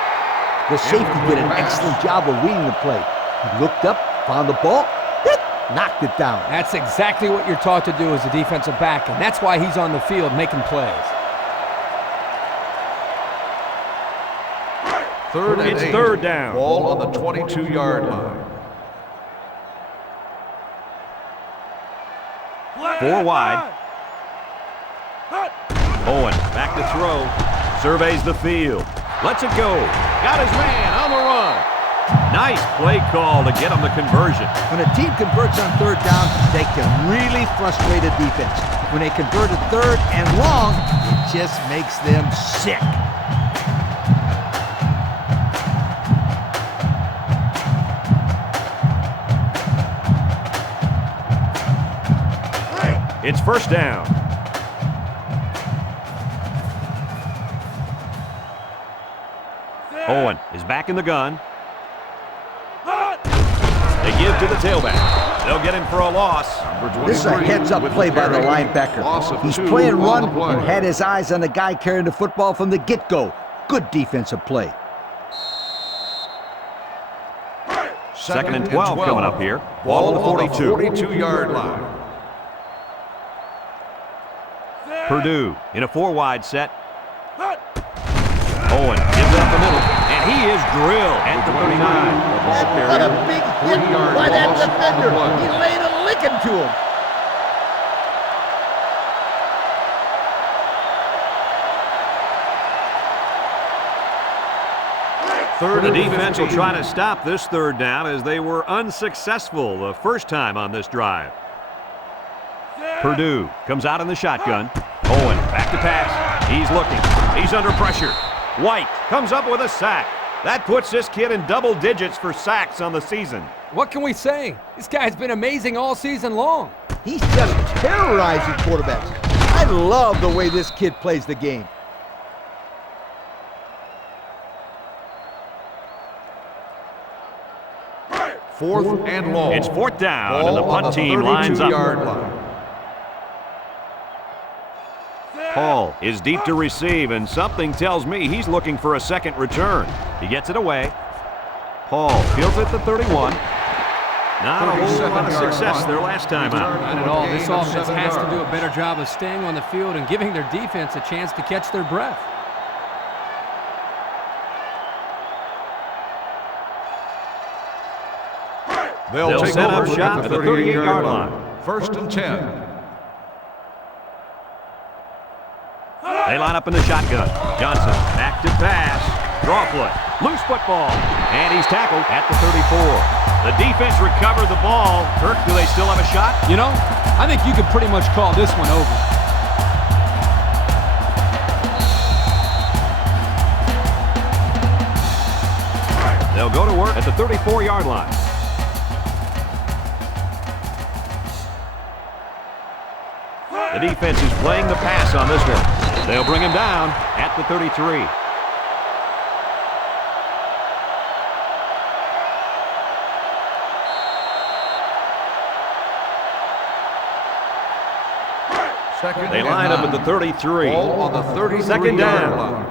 The safety did an excellent job of reading the play. He looked up, found the ball, knocked it down. That's exactly what you're taught to do as a defensive back, and that's why he's on the field making plays. Third and It's 8. third down. Ball on the 22-yard line. 4 wide. Owen back to throw. Surveys the field. Lets it go. Got his man on the run. Nice play call to get him the conversion. When a team converts on third down, they can really frustrate a defense. When they convert a third and long, it just makes them sick. It's first down. Owen is back in the gun. They give to the tailback. They'll get him for a loss. This is a heads-up play by the linebacker. He's playing run and had his eyes on the guy carrying the football from the get-go. Good defensive play. Second and 12 coming up here. Ball on the 42. 42-yard line. Purdue in a 4-wide set. Owen gives it up the middle, and he is drilled at the 39. What a big hit by that defender. He laid a licking to him. The defense will try to stop this third down as they were unsuccessful the first time on this drive. Purdue comes out in the shotgun. Owen back to pass. He's looking. He's under pressure. White comes up with a sack. That puts this kid in double digits for sacks on the season. What can we say? This guy's been amazing all season long. He's just terrorizing quarterbacks. I love the way this kid plays the game. Fourth and long. It's fourth down, Ball and the on punt team lines up. 32-yard line. Paul is deep to receive, and something tells me he's looking for a second return. He gets it away. Paul fields it at the 31. Not a whole lot of success their last time out. Not at all. This offense has to do a better job of staying on the field and giving their defense a chance to catch their breath. They'll take set up over shop at the 38-yard line. First and 10. They line up in the shotgun. Johnson back to pass. Draw play. Loose football. And he's tackled at the 34. The defense recovered the ball. Kirk, do they still have a shot? You know, I think you could pretty much call this one over. They'll go to work at the 34-yard line. The defense is playing the pass on this one. They'll bring him down at the 33. They line up at the 33. Ball on the 33-yard Second down. line.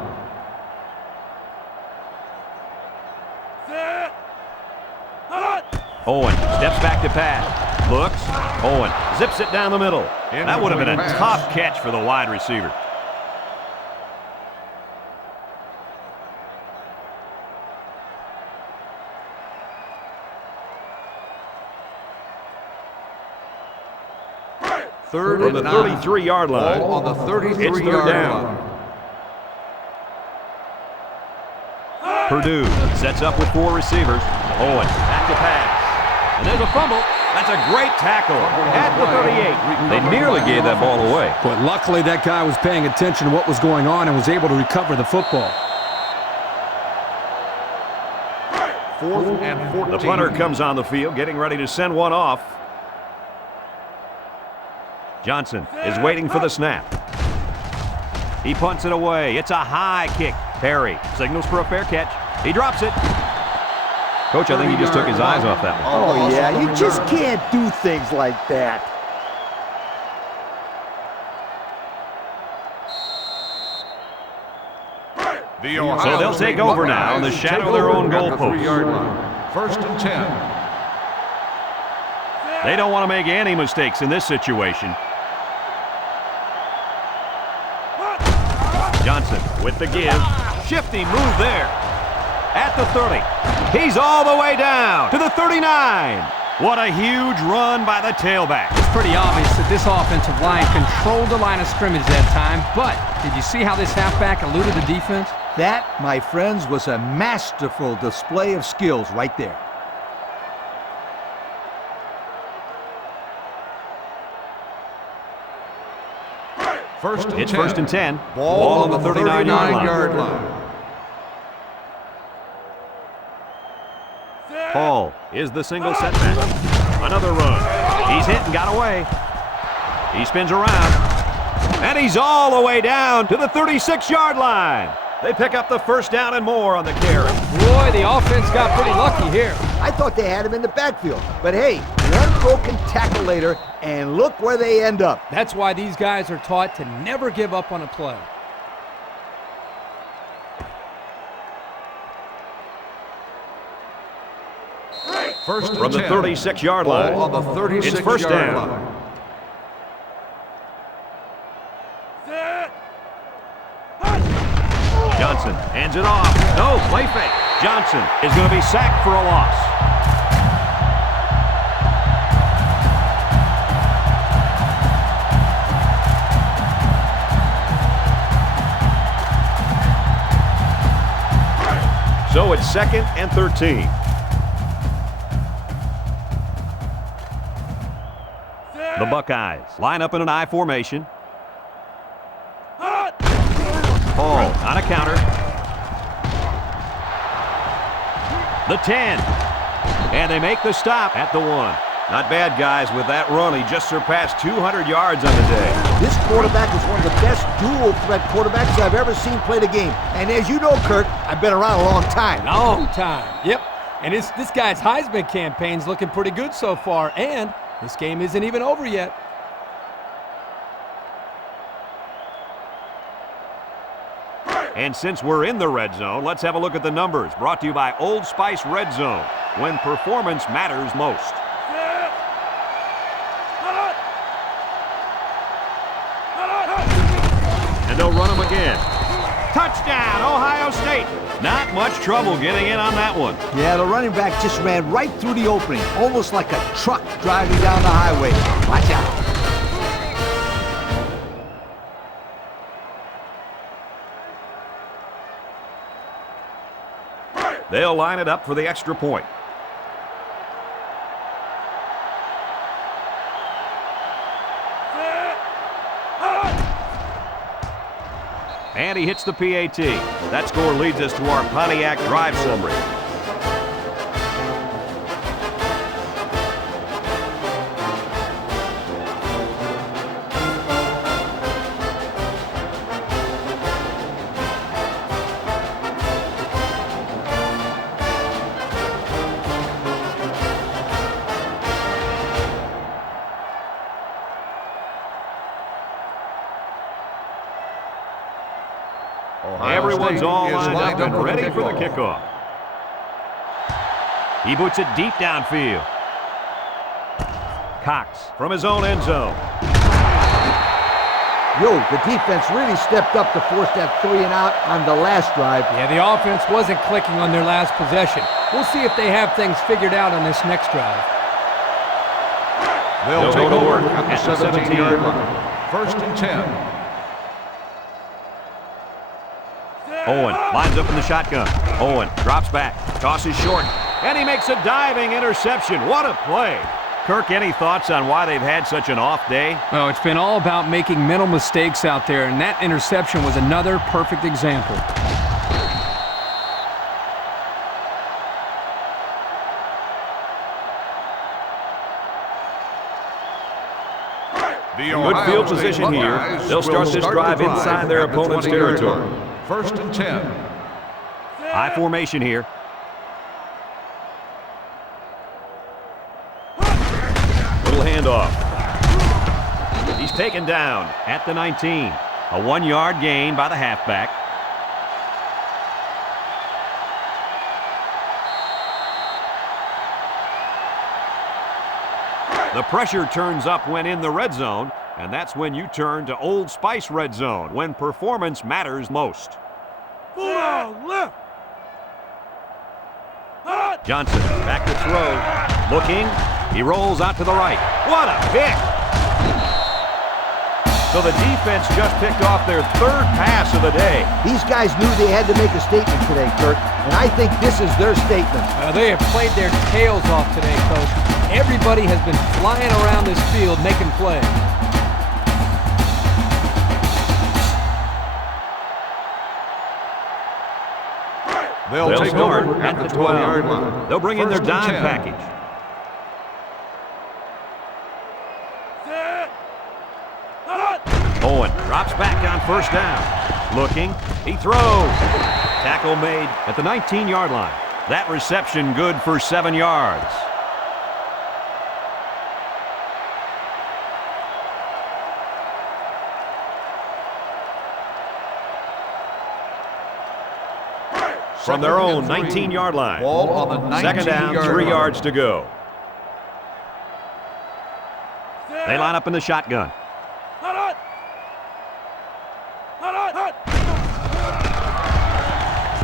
Owen steps back to pass. Looks. Owen zips it down the middle. That would have been a tough catch for the wide receiver. Third From the and 9. 33-yard line. Ball on the It's 33-yard third down. line. Purdue sets up with 4 receivers. Owen back to pass. And there's a fumble. That's a great tackle at the 38. They nearly gave that ball away. But luckily that guy was paying attention to what was going on and was able to recover the football. Fourth and 14. The punter comes on the field, getting ready to send one off. Johnson is waiting for the snap. He punts it away. It's a high kick. Perry signals for a fair catch. He drops it. Coach, I think he just took his eyes off that one. Oh, yeah, you just can't do things like that. So they'll take over now in the shadow of their own goalpost. 3-yard line. First and 10. They don't want to make any mistakes in this situation. Johnson with the give. Shifty move there. At the 30. He's all the way down to the 39. What a huge run by the tailback. It's pretty obvious that this offensive line controlled the line of scrimmage that time, but did you see how this halfback eluded the defense? That, my friends, was a masterful display of skills right there. It's first and 10. Ball on the 39-yard line. Paul is the single setback. Another run. He's hit and got away. He spins around. And he's all the way down to the 36-yard line. They pick up the first down and more on the carry. Boy, the offense got pretty lucky here. I thought they had him in the backfield. But hey, one broken tackle later, and look where they end up. That's why these guys are taught to never give up on a play. First and From the 10. 36-yard line. Ball on the 36-yard It's first down. line. Johnson hands it off. No, play fake. Johnson is going to be sacked for a loss. So it's second and 13. The Buckeyes line up in an I formation. Paul on a counter. The 10. And they make the stop at the 1. Not bad, guys. With that run, he just surpassed 200 yards on the day. This quarterback is one of the best dual-threat quarterbacks I've ever seen play the game. And as you know, Kurt, I've been around a long time. Long time. Yep. And this guy's Heisman campaign's looking pretty good so far. And this game isn't even over yet. And since we're in the red zone, let's have a look at the numbers. Brought to you by Old Spice Red Zone, when performance matters most. And they'll run them again. Touchdown, Ohio State. Not much trouble getting in on that one. Yeah, the running back just ran right through the opening, almost like a truck driving down the highway. Watch out. They'll line it up for the extra point. And he hits the PAT. That score leads us to our Pontiac drive summary. Everyone's all lined up and ready for the kickoff. He boots it deep downfield. Cox from his own end zone. The defense really stepped up to force that 3-and-out on the last drive. Yeah, the offense wasn't clicking on their last possession. We'll see if they have things figured out on this next drive. They'll take over at the 17-yard line. First and 10. Owen lines up in the shotgun. Owen drops back, tosses short, and he makes a diving interception. What a play. Kirk, any thoughts on why they've had such an off day? Oh, it's been all about making mental mistakes out there, and that interception was another perfect example. Good field position here. They'll start this drive inside their opponent's territory. First and 10. High formation here. Little handoff. He's taken down at the 19. A 1-yard gain by the halfback. The pressure turns up when in the red zone, and that's when you turn to Old Spice Red Zone, when performance matters most. Johnson back to throw. Looking. He rolls out to the right. What a pick! So the defense just picked off their third pass of the day. These guys knew they had to make a statement today, Kurt, and I think this is their statement. They have played their tails off today, Coach. Everybody has been flying around this field making plays. They'll take over at the 12-yard line. They'll bring in their dime package. Owen drops back on first down. Looking. He throws. Tackle made at the 19-yard line. That reception good for 7 yards. From their own 19-yard line. Ball on the 19-yard Second down, 3 yards to go. They line up in the shotgun.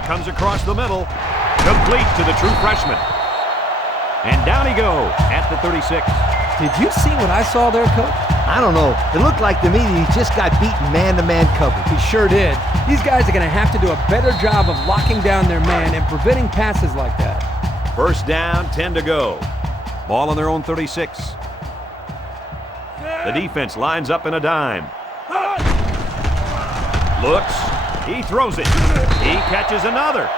Comes across the middle. Complete to the true freshman. And down he goes at the 36. Did you see what I saw there, Coach? I don't know. It looked like to me that he just got beaten man-to-man coverage. He sure did. These guys are going to have to do a better job of locking down their man and preventing passes like that. First down, 10 to go. Ball on their own 36. The defense lines up in a dime. Looks. He throws it. He catches another.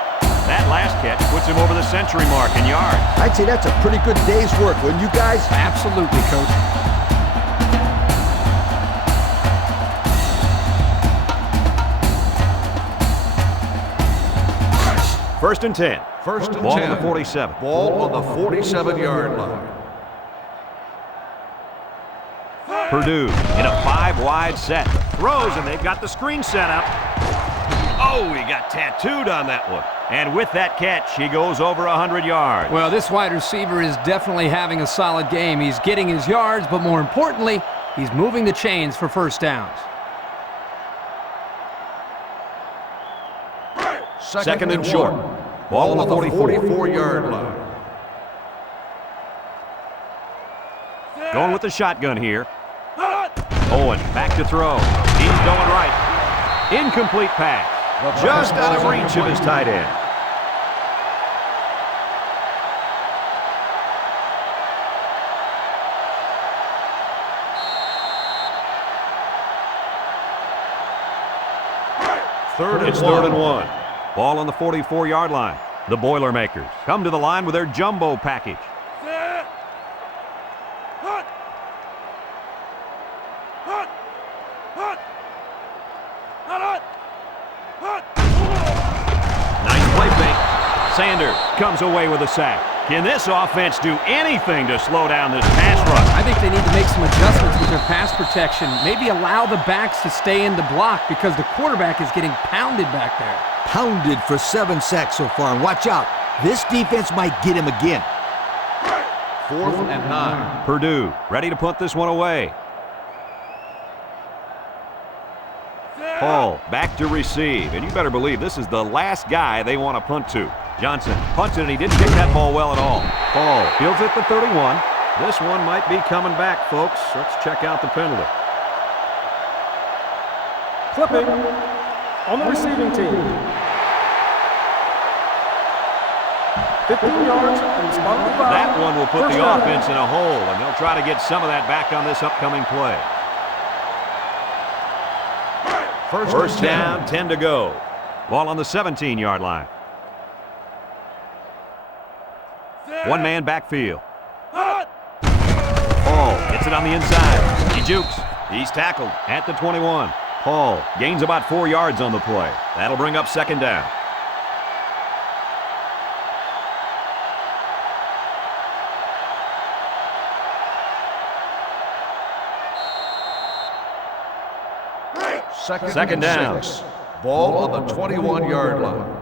That last catch puts him over the century mark in yards. I'd say that's a pretty good day's work, wouldn't you guys? Absolutely, Coach. First and 10. First and Ball 10. on the 47. Ball on the 47-yard line. Purdue in a 5-wide set. Throws, and they've got the screen set up. Oh, he got tattooed on that one. And with that catch, he goes over 100 yards. Well, this wide receiver is definitely having a solid game. He's getting his yards, but more importantly, he's moving the chains for first downs. Second and short. Ball on the 44-yard line. Going with the shotgun here. Owen back to throw. He's going right. Incomplete pass. Just out of reach of his tight end. It's third and one. Ball on the 44-yard line. The Boilermakers come to the line with their jumbo package. Nice play fake. Sanders comes away with a sack. Can this offense do anything to slow down this pass rush? I think they need to make some adjustments with their pass protection. Maybe allow the backs to stay in the block because the quarterback is getting pounded back there. Pounded for 7 sacks so far. And watch out. This defense might get him again. Fourth and 9. Purdue ready to punt this one away. Hall back to receive. And you better believe this is the last guy they want to punt to. Johnson punted and he didn't kick that ball well at all. Hall fields it to 31. This one might be coming back, folks. Let's check out the penalty. Clipping on the receiving team. 15 yards from the spot of the foul. That one will put First the down. offense in a hole, and they'll try to get some of that back on this upcoming play. First down, 10 to go. Ball on the 17-yard line. One man backfield. Hall gets it on the inside. He jukes. He's tackled at the 21. Hall gains about 4 yards on the play. That'll bring up second down. Second down. 6. Ball on the 21-yard line.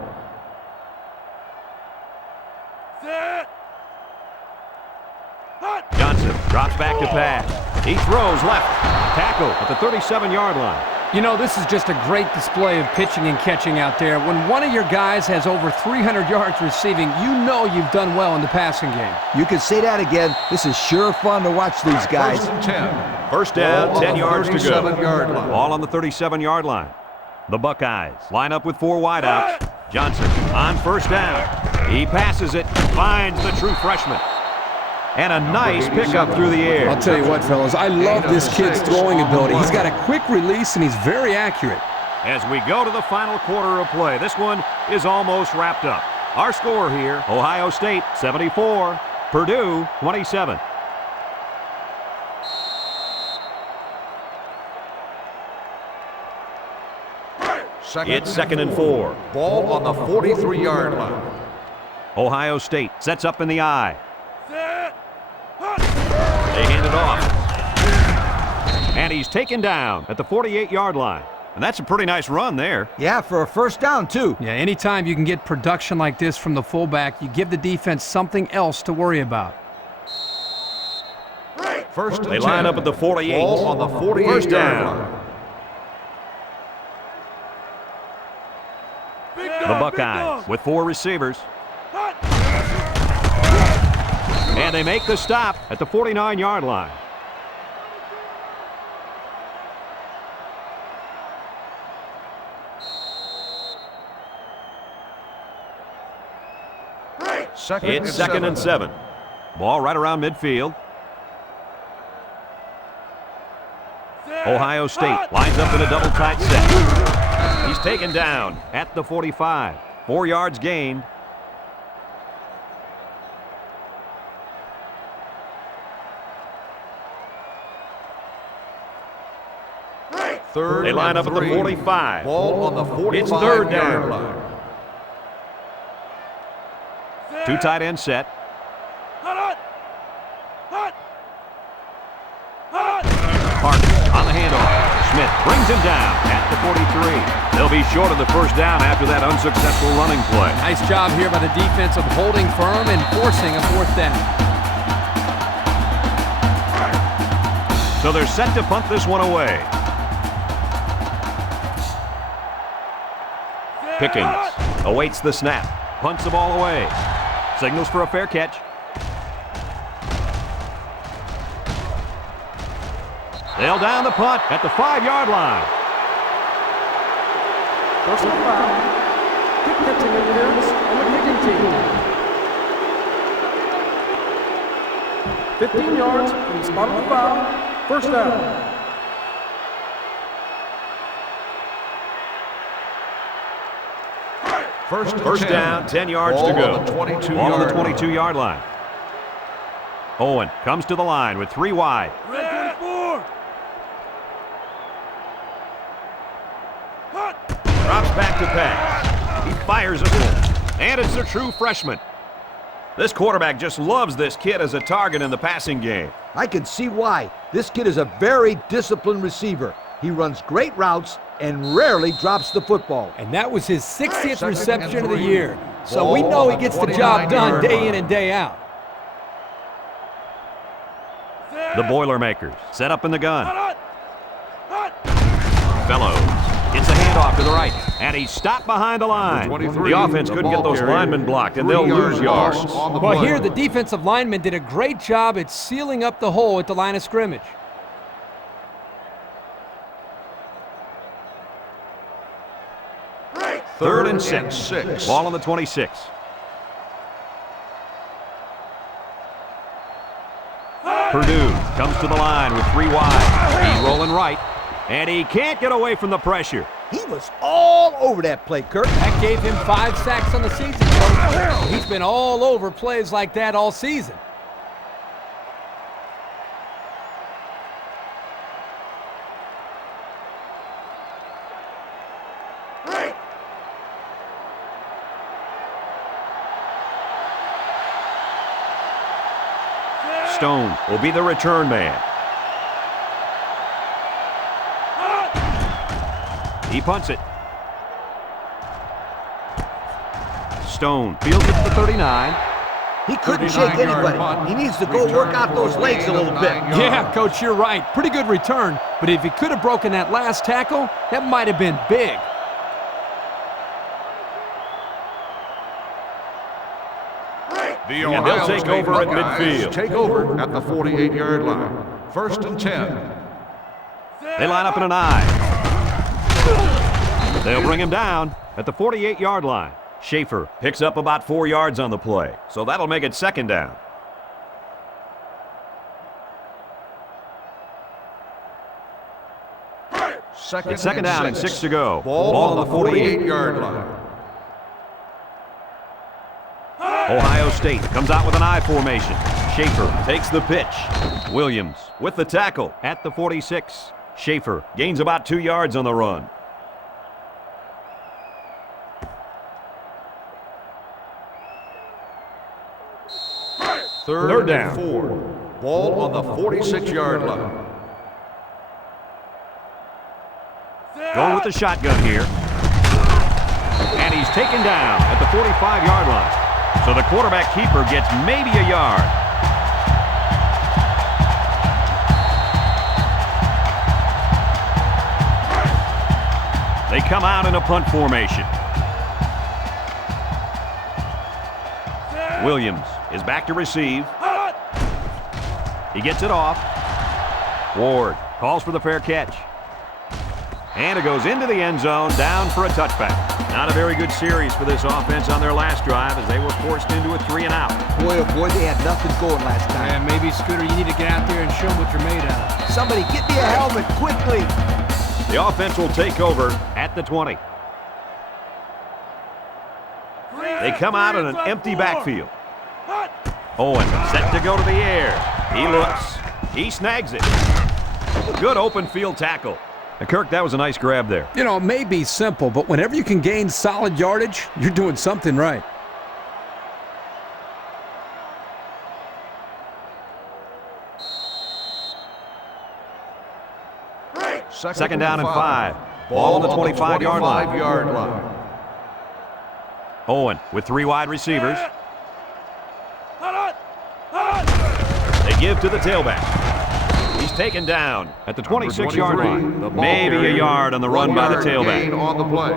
Johnson drops back to pass. He throws left. Tackle at the 37-yard line. You know, this is just a great display of pitching and catching out there. When one of your guys has over 300 yards receiving, you know you've done well in the passing game. You can say that again. This is sure fun to watch these guys. First and 10. First down, 10 yards to go. 37-yard line. Ball on the 37-yard line. The Buckeyes line up with 4 wideouts. Johnson on first down. He passes it, finds the true freshman. And a nice pickup through the air. I'll tell you what, fellas, I love this kid's throwing ability. He's got a quick release, and he's very accurate. As we go to the final quarter of play, this one is almost wrapped up. Our score here, Ohio State 74, Purdue 27. It's second and 4. Ball on the 43-yard line. Ohio State sets up in the eye. They hand it off. And he's taken down at the 48-yard line. And that's a pretty nice run there. Yeah, for a first down, too. Yeah, anytime you can get production like this from the fullback, you give the defense something else to worry about. First and They 10. line up at the 48. Ball on the 48-yard First down. line. The Buckeyes with 4 receivers. And they make the stop at the 49-yard line. It's second and 7. Ball right around midfield. Ohio State lines up in a double tight set. He's taken down at the 45. 4 yards gained. They line up at the 45. Ball on the 45 It's third down. line. Two tight end set. Parker on the handoff. Smith brings him down at the 43. They'll be short of the first down after that unsuccessful running play. Nice job here by the defense of holding firm and forcing a fourth down. So they're set to punt this one away. Pickens awaits the snap. Punts the ball away. Signals for a fair catch. They'll down the punt at the 5-yard line. Personal foul. Kick catching interference on the kicking team. 15 yards from the spot of the foul. First down. First down, 10 yards to go. Ball on the 22-yard line. Owen comes to the line with 3 wide. Drops back to pass. He fires a full. And it's a true freshman. This quarterback just loves this kid as a target in the passing game. I can see why. This kid is a very disciplined receiver. He runs great routes and rarely drops the football. And that was his 60th reception of the year. So we know he gets the job done day in and day out. The Boilermakers set up in the gun. Fellows gets a handoff to the right, and he's stopped behind the line. The offense couldn't get those linemen blocked, and they'll lose yards. Well, here the defensive lineman did a great job at sealing up the hole at the line of scrimmage. Third and 6. Ball on the 26. Purdue comes to the line with 3 wide. He's rolling right, and he can't get away from the pressure. He was all over that play, Kirk. That gave him 5 sacks on the season, Coach. He's been all over plays like that all season. Stone will be the return man. He punts it. Stone fields it to the 39. He couldn't shake anybody. He needs to go work out those legs a little bit. Yeah, Coach, you're right. Pretty good return. But if he could have broken that last tackle, that might have been big. And they'll take over at midfield. Take over at the 48-yard line. First and 10. They line up in an I. They'll bring him down at the 48-yard line. Schaefer picks up about 4 yards on the play, so that'll make it second down. Second down and 6 to go. Ball on the 48-yard line. Ohio State comes out with an I formation. Schaefer takes the pitch. Williams with the tackle at the 46. Schaefer gains about 2 yards on the run. Third down. 4. Ball on the 46-yard line. Going with the shotgun here. And he's taken down at the 45-yard line. So the quarterback keeper gets maybe a yard. They come out in a punt formation. Williams is back to receive. He gets it off. Ward calls for the fair catch. And it goes into the end zone, down for a touchback. Not a very good series for this offense on their last drive as they were forced into a 3-and-out. Boy, oh boy, they had nothing going last time. And maybe, Scooter, you need to get out there and show them what you're made out of. Somebody get me a helmet quickly. The offense will take over at the 20. They come out in an empty backfield. Owen set to go to the air. He looks. He snags it. Good open field tackle. Now, Kirk, that was a nice grab there. You know, it may be simple, but whenever you can gain solid yardage, you're doing something right. Second down and 5. Ball on the 25-yard line. Owen with 3 wide receivers. They give to the tailback. He's taken down at the 26-yard line. Maybe a yard on the run by the tailback. On the play.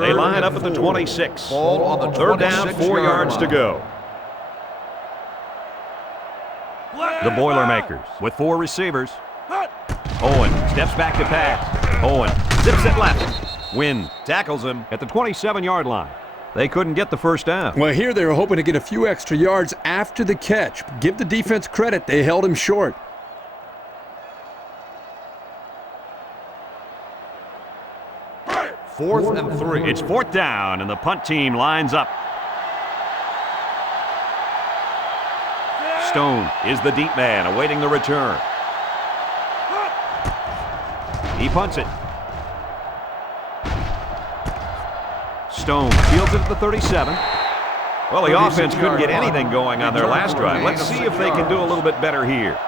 They line up at the 26. Ball on the Third down, 4 yards to go. The Boilermakers with 4 receivers. Owen steps back to pass. Owen zips it left. Wynn tackles him at the 27-yard line. They couldn't get the first down. Well, here they were hoping to get a few extra yards after the catch. Give the defense credit. They held him short. Fourth and 3. It's 4th down, and the punt team lines up. Stone is the deep man, awaiting the return. He punts it. Stone fields it at the 37. Well, the offense couldn't get anything going on their last drive. Let's see if they can do a little bit better here.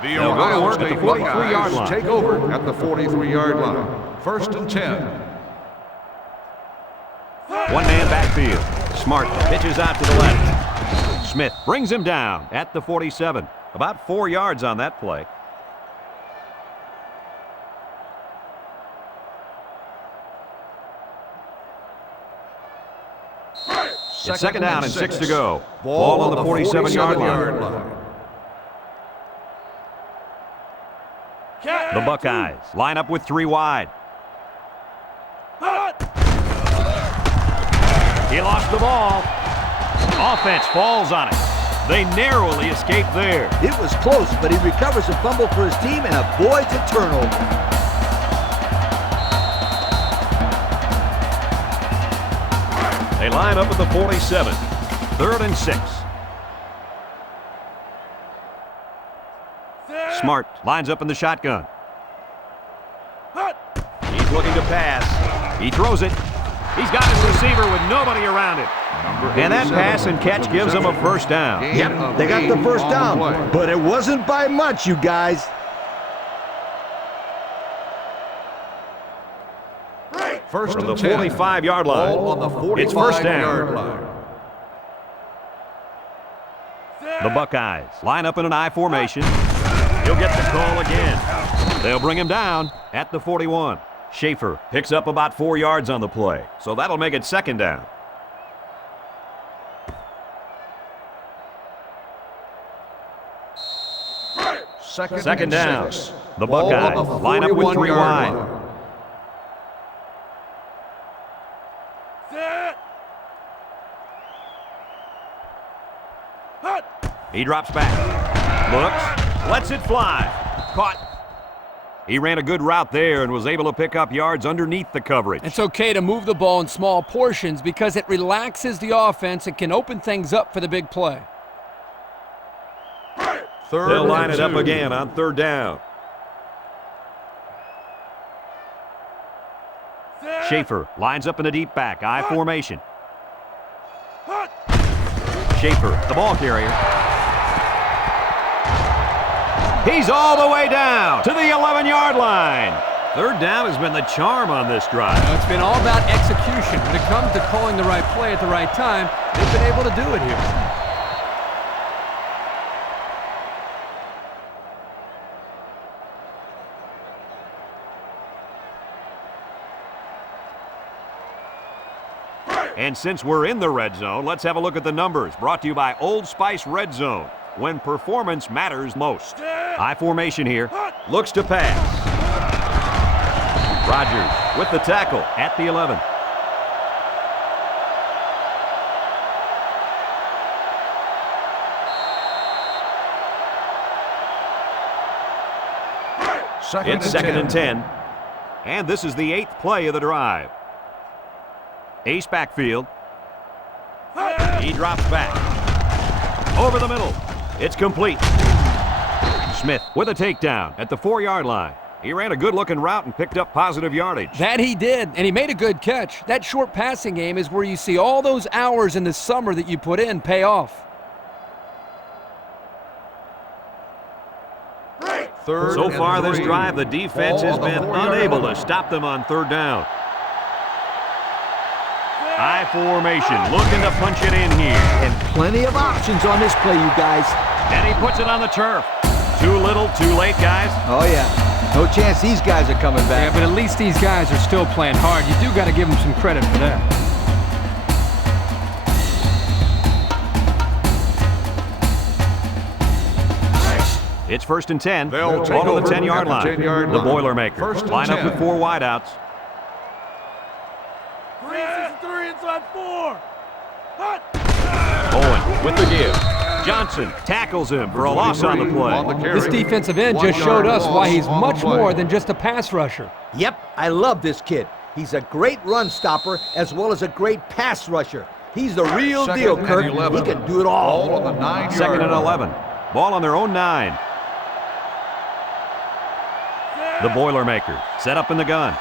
They'll go to work at the 43-yard line. Take over at the 43-yard line. 1st and 10. One-man backfield. Smart pitches out to the left. Smith brings him down at the 47. About 4 yards on that play. It's second down and 6 to go. Ball on the 47-yard line. The Buckeyes line up with 3 wide. He lost the ball. Offense falls on it. They narrowly escape there. It was close, but he recovers a fumble for his team and avoids a turnover. They line up at the 47. 3rd and 6. Smart lines up in the shotgun. He's looking to pass. He throws it. He's got his receiver with nobody around him. And that pass and catch gives them a first down. Yep, they got the first down, but it wasn't by much, you guys. First From the and 10. 45-yard line. Ball on the 45-yard It's first down. line. The Buckeyes line up in an I formation. He'll get the call again. They'll bring him down at the 41. Schaefer picks up about 4 yards on the play, so that'll make it second down. Second down. The Buckeyes line up with 3 wide. He drops back. Looks. Lets it fly. Caught. He ran a good route there and was able to pick up yards underneath the coverage. It's okay to move the ball in small portions because it relaxes the offense and can open things up for the big play. They'll line it up again on 3rd down. Schaefer lines up in a deep back, I formation. Schaefer, the ball carrier. He's all the way down to the 11-yard line. 3rd down has been the charm on this drive. It's been all about execution. When it comes to calling the right play at the right time, they've been able to do it here. And since we're in the red zone, let's have a look at the numbers. Brought to you by Old Spice Red Zone, when performance matters most. I formation here. Looks to pass. Rodgers with the tackle at the 11. It's second and 10. And this is the 8th play of the drive. Ace backfield. He drops back. Over the middle. It's complete. Smith with a takedown at the 4-yard line. He ran a good-looking route and picked up positive yardage. That he did, and he made a good catch. That short passing game is where you see all those hours in the summer that you put in pay off. So far this drive, the defense has been unable to stop them on 3rd down. High formation, looking to punch it in here. And plenty of options on this play, you guys. And he puts it on the turf. Too little, too late, guys. Oh, yeah. No chance these guys are coming back. Yeah, but at least these guys are still playing hard. You do got to give them some credit for that. It's 1st and 10. They'll take Ball on the over 10-yard at the line. 10-yard The line. Boilermakers 1st and line up 10. with 4 wideouts. 3 inside 4. Owen with the give. Johnson tackles him for a loss on the play. This defensive end just showed us why he's much more than just a pass rusher. Yep, I love this kid. He's a great run stopper as well as a great pass rusher. He's the real Second deal, and Kirk. 11. He can do it all. Ball on the 9-yard 2nd and line. 11. Ball on their own 9. The Boilermakers set up in the gun.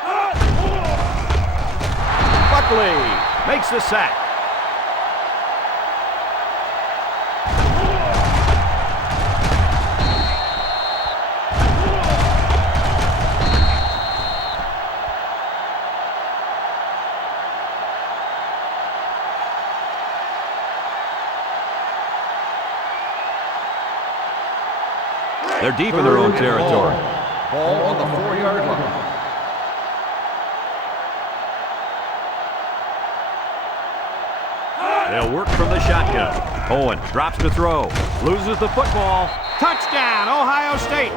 Buckley makes the sack. They're deep in their own territory. Ball on the 4-yard line. They'll work from the shotgun. Owen drops to throw. Loses the football. Touchdown, Ohio State.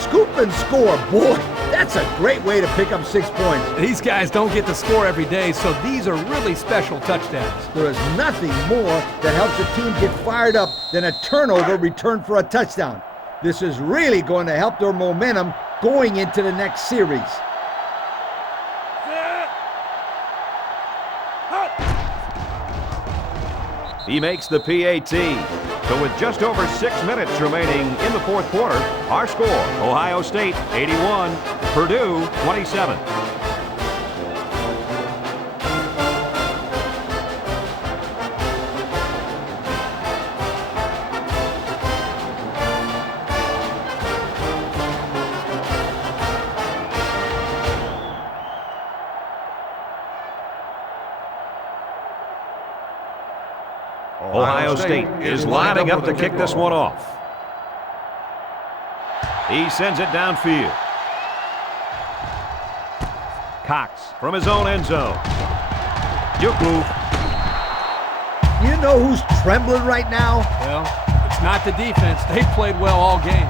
Scoop and score, boy. That's a great way to pick up 6 points. These guys don't get to score every day, so these are really special touchdowns. There is nothing more that helps a team get fired up than a turnover returned for a touchdown. This is really going to help their momentum going into the next series. He makes the PAT. So with just over 6 minutes remaining in the 4th quarter, our score, Ohio State 81, Purdue 27. Ohio State is lining up to kick this one off. He sends it downfield. Cox from his own end zone. Juklu. You know who's trembling right now? Well, it's not the defense. They've played well all game.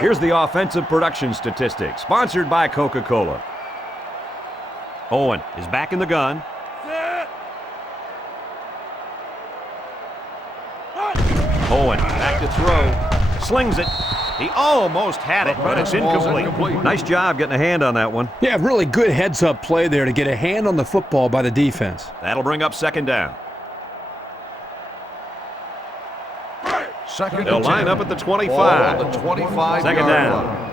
Here's the offensive production statistics, sponsored by Coca-Cola. Owen is back in the gun. Owen back to throw. Slings it. He almost had it, but it's incomplete. Nice job getting a hand on that one. Yeah, really good heads-up play there to get a hand on the football by the defense. That'll bring up 2nd down. Second They'll and line 10. up at the 25. Ball on the 25-yard 2nd down. line.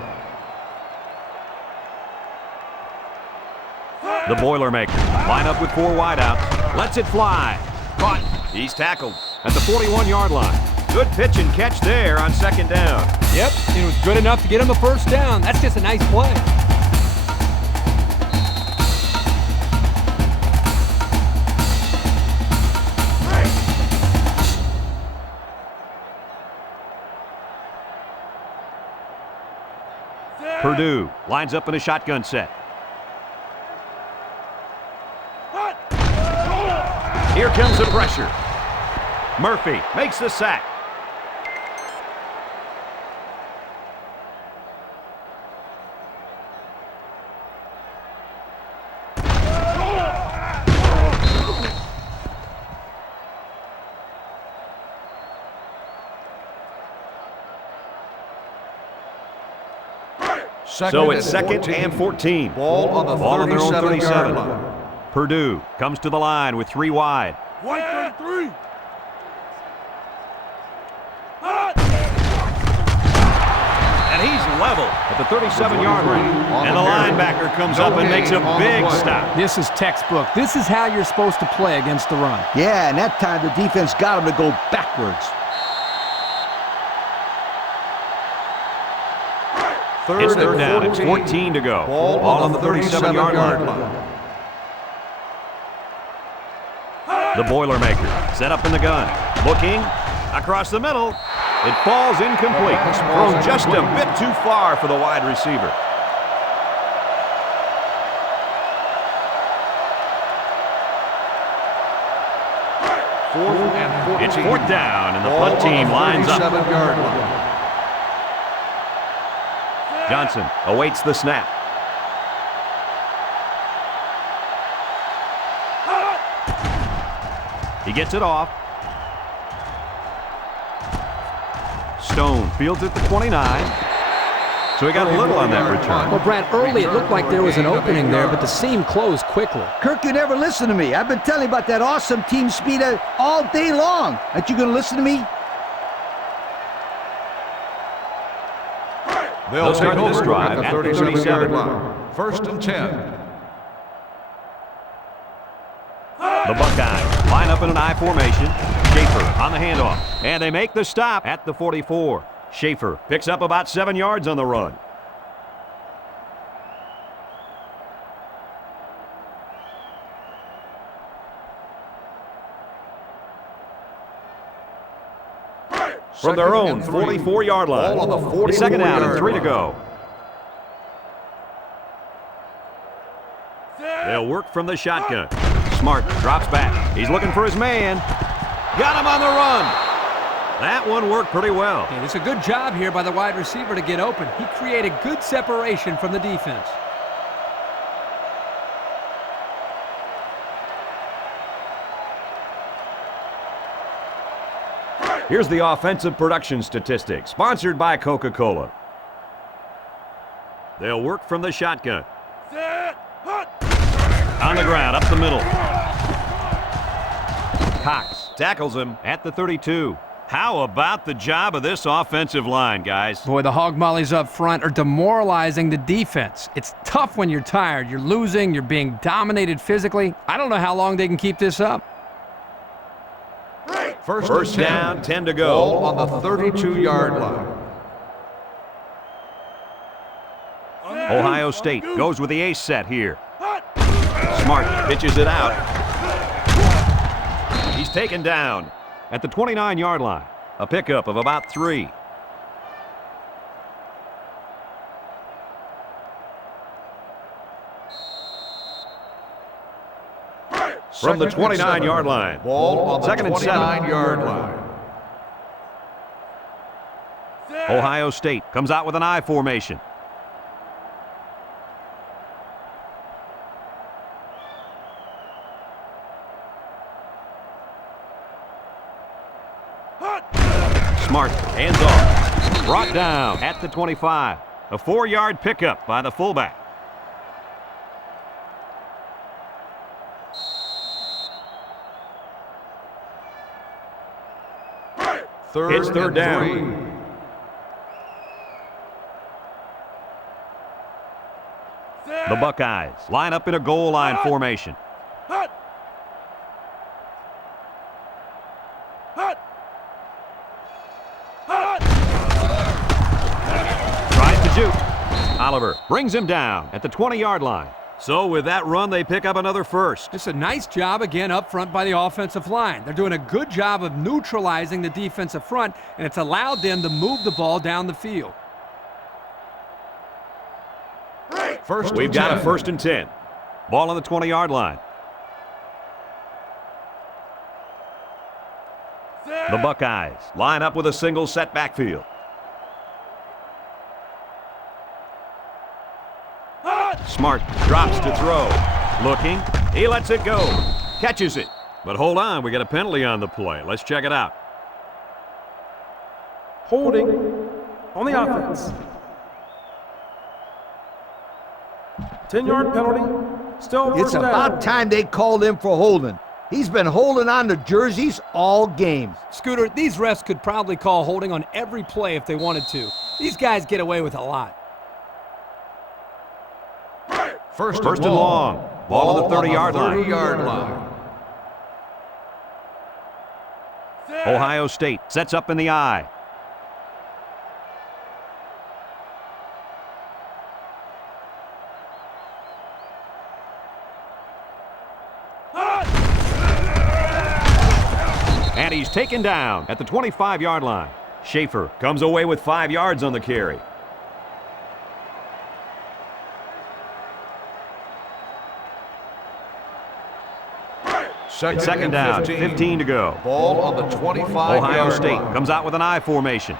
The Boilermakers line up with 4 wideouts. Lets it fly. Caught. He's tackled at the 41-yard line. Good pitch and catch there on 2nd down. Yep, it was good enough to get him a 1st down. That's just a nice play. Purdue lines up in a shotgun set. Here comes the pressure. Murphy makes the sack. So it's second and 14. Ball on the Ball on their own 37-yard 37. line. Purdue comes to the line with 3 wide. 133. And he's level at the 37-yard line. And the linebacker comes up and makes a big stop. This is textbook. This is how you're supposed to play against the run. Yeah, and that time the defense got him to go backwards. It's third down. It's 14 to go. Ball on the 37-yard line. The Boilermaker set up in the gun. Looking across the middle. It falls incomplete. Thrown just a bit too far for the wide receiver. It's fourth down, and the punt team lines up. 37-yard line. Johnson awaits the snap. He gets it off. Stone fields at the 29. So he got a little on that return. Well, Brad, early it looked like there was an opening there, but the seam closed quickly. Kirk, you never listen to me. I've been telling you about that awesome team speed all day long. Aren't you going to listen to me? They'll start take this over drive at the at the 37-yard 37. line. First and 10. The Buckeyes line up in an I formation. Schaefer on the handoff. And they make the stop at the 44. Schaefer picks up about 7 yards on the run. From their own 44-yard line. Ball on the 44-yard Second down and 3 to line. go. They'll work from the shotgun. Smart drops back. He's looking for his man. Got him on the run. That one worked pretty well. And it's a good job here by the wide receiver to get open. He created good separation from the defense. Here's the offensive production statistics, sponsored by Coca-Cola. They'll work from the shotgun. On the ground, up the middle. Cox tackles him at the 32. How about the job of this offensive line, guys? Boy, the hog mollies up front are demoralizing the defense. It's tough when you're tired. You're losing. You're being dominated physically. I don't know how long they can keep this up. First down, 10 to go. Ball on the 32-yard line. Ohio State goes with the ace set here. Smart pitches it out. He's taken down at the 29-yard line. A pickup of about 3. From the 29-yard line. Ball on the Second and 7. 29-yard line. Ohio State comes out with an I formation. Smart, hands off. Brought down at the 25. A 4-yard pickup by the fullback. It's third down. 3. The Buckeyes line up in a goal line formation. Tries to shoot. Oliver brings him down at the 20-yard line. So with that run, they pick up another first. It's a nice job again up front by the offensive line. They're doing a good job of neutralizing the defensive front, and it's allowed them to move the ball down the field. We've got a first and 10. Ball on the 20-yard line. The Buckeyes line up with a single set backfield. Smart drops to throw. Looking. He lets it go. Catches it. But hold on, we got a penalty on the play. Let's check it out. Holding on the offense. 10-yard penalty. Still It's first down. about time they called him for holding. He's been holding on to jerseys all game. Scooter, these refs could probably call holding on every play if they wanted to. These guys get away with a lot. First and long. Ball on the 30-yard line. Ohio State sets up in the I. And he's taken down at the 25-yard line. Schaefer comes away with 5 yards on the carry. Second down, 15 to go. Ball on the 25-yard Ohio State line. comes out with an I formation.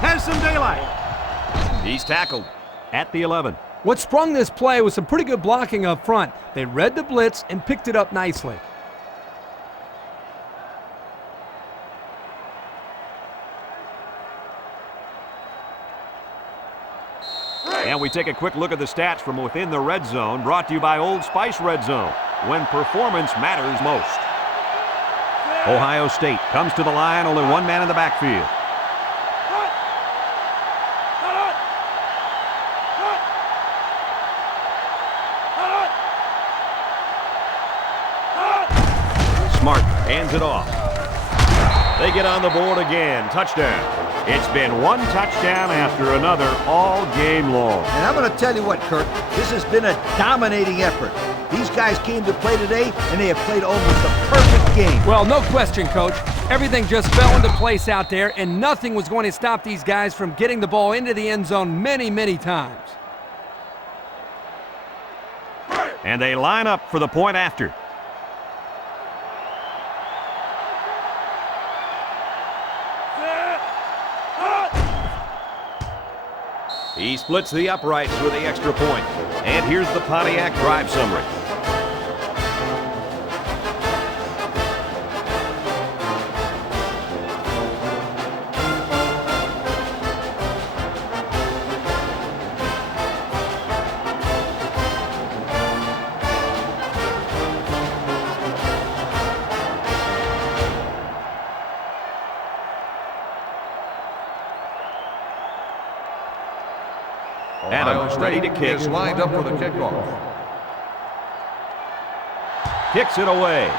Has some daylight. He's tackled at the 11. What sprung this play was some pretty good blocking up front. They read the blitz and picked it up nicely. And we take a quick look at the stats from within the red zone, brought to you by Old Spice Red Zone, when performance matters most. Ohio State comes to the line, only one man in the backfield. Smart hands it off. They get on the board again. Touchdown. It's been one touchdown after another all game long. And I'm going to tell you what, Kirk, this has been a dominating effort. These guys came to play today, and they have played almost a perfect game. Well, no question, Coach. Everything just fell into place out there, and nothing was going to stop these guys from getting the ball into the end zone many, many times. And they line up for the point after. He splits the uprights with the extra point. And here's the Pontiac drive summary. Adams ready to kick. Is lined up for the kickoff. Kicks it away.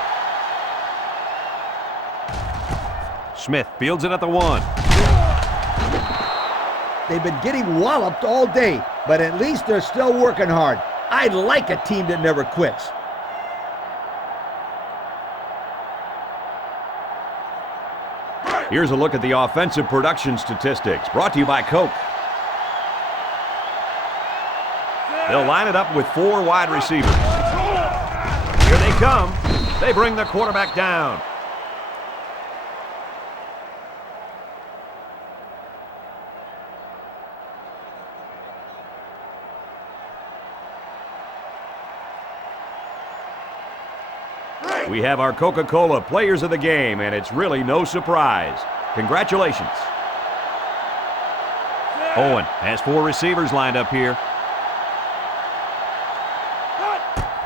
Smith fields it at the 1. They've been getting walloped all day, but at least they're still working hard. I like a team that never quits. Here's a look at the offensive production statistics, brought to you by Coke. They'll line it up with 4 wide receivers. Here they come. They bring the quarterback down. We have our Coca-Cola Players of the Game, and it's really no surprise. Congratulations. Owen has 4 receivers lined up here.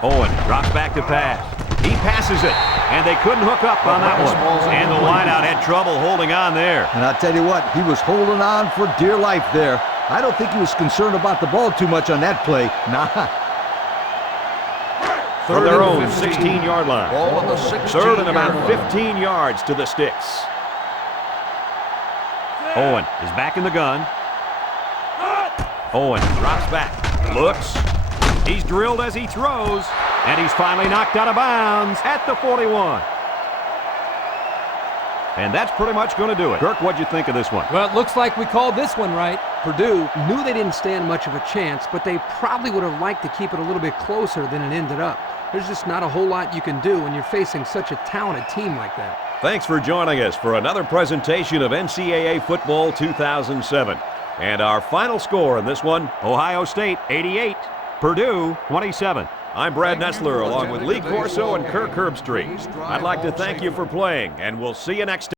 Owen drops back to pass. He passes it, and they couldn't hook up on that one. And the wideout had trouble holding on there. And I'll tell you what, he was holding on for dear life there. I don't think he was concerned about the ball too much on that play. Nah. From their own 16-yard line. Ball on the 16-yard Third and about line. 15 yards to the sticks. Owen is back in the gun. Owen drops back. Looks. He's drilled as he throws. And he's finally knocked out of bounds at the 41. And that's pretty much going to do it. Kirk, what'd you think of this one? Well, it looks like we called this one right. Purdue knew they didn't stand much of a chance, but they probably would have liked to keep it a little bit closer than it ended up. There's just not a whole lot you can do when you're facing such a talented team like that. Thanks for joining us for another presentation of NCAA Football 2007. And our final score in this one, Ohio State 88, Purdue 27. I'm Brad Nessler along with Lee Corso and Kirk Herbstreit. I'd like to thank you for playing, and we'll see you next time.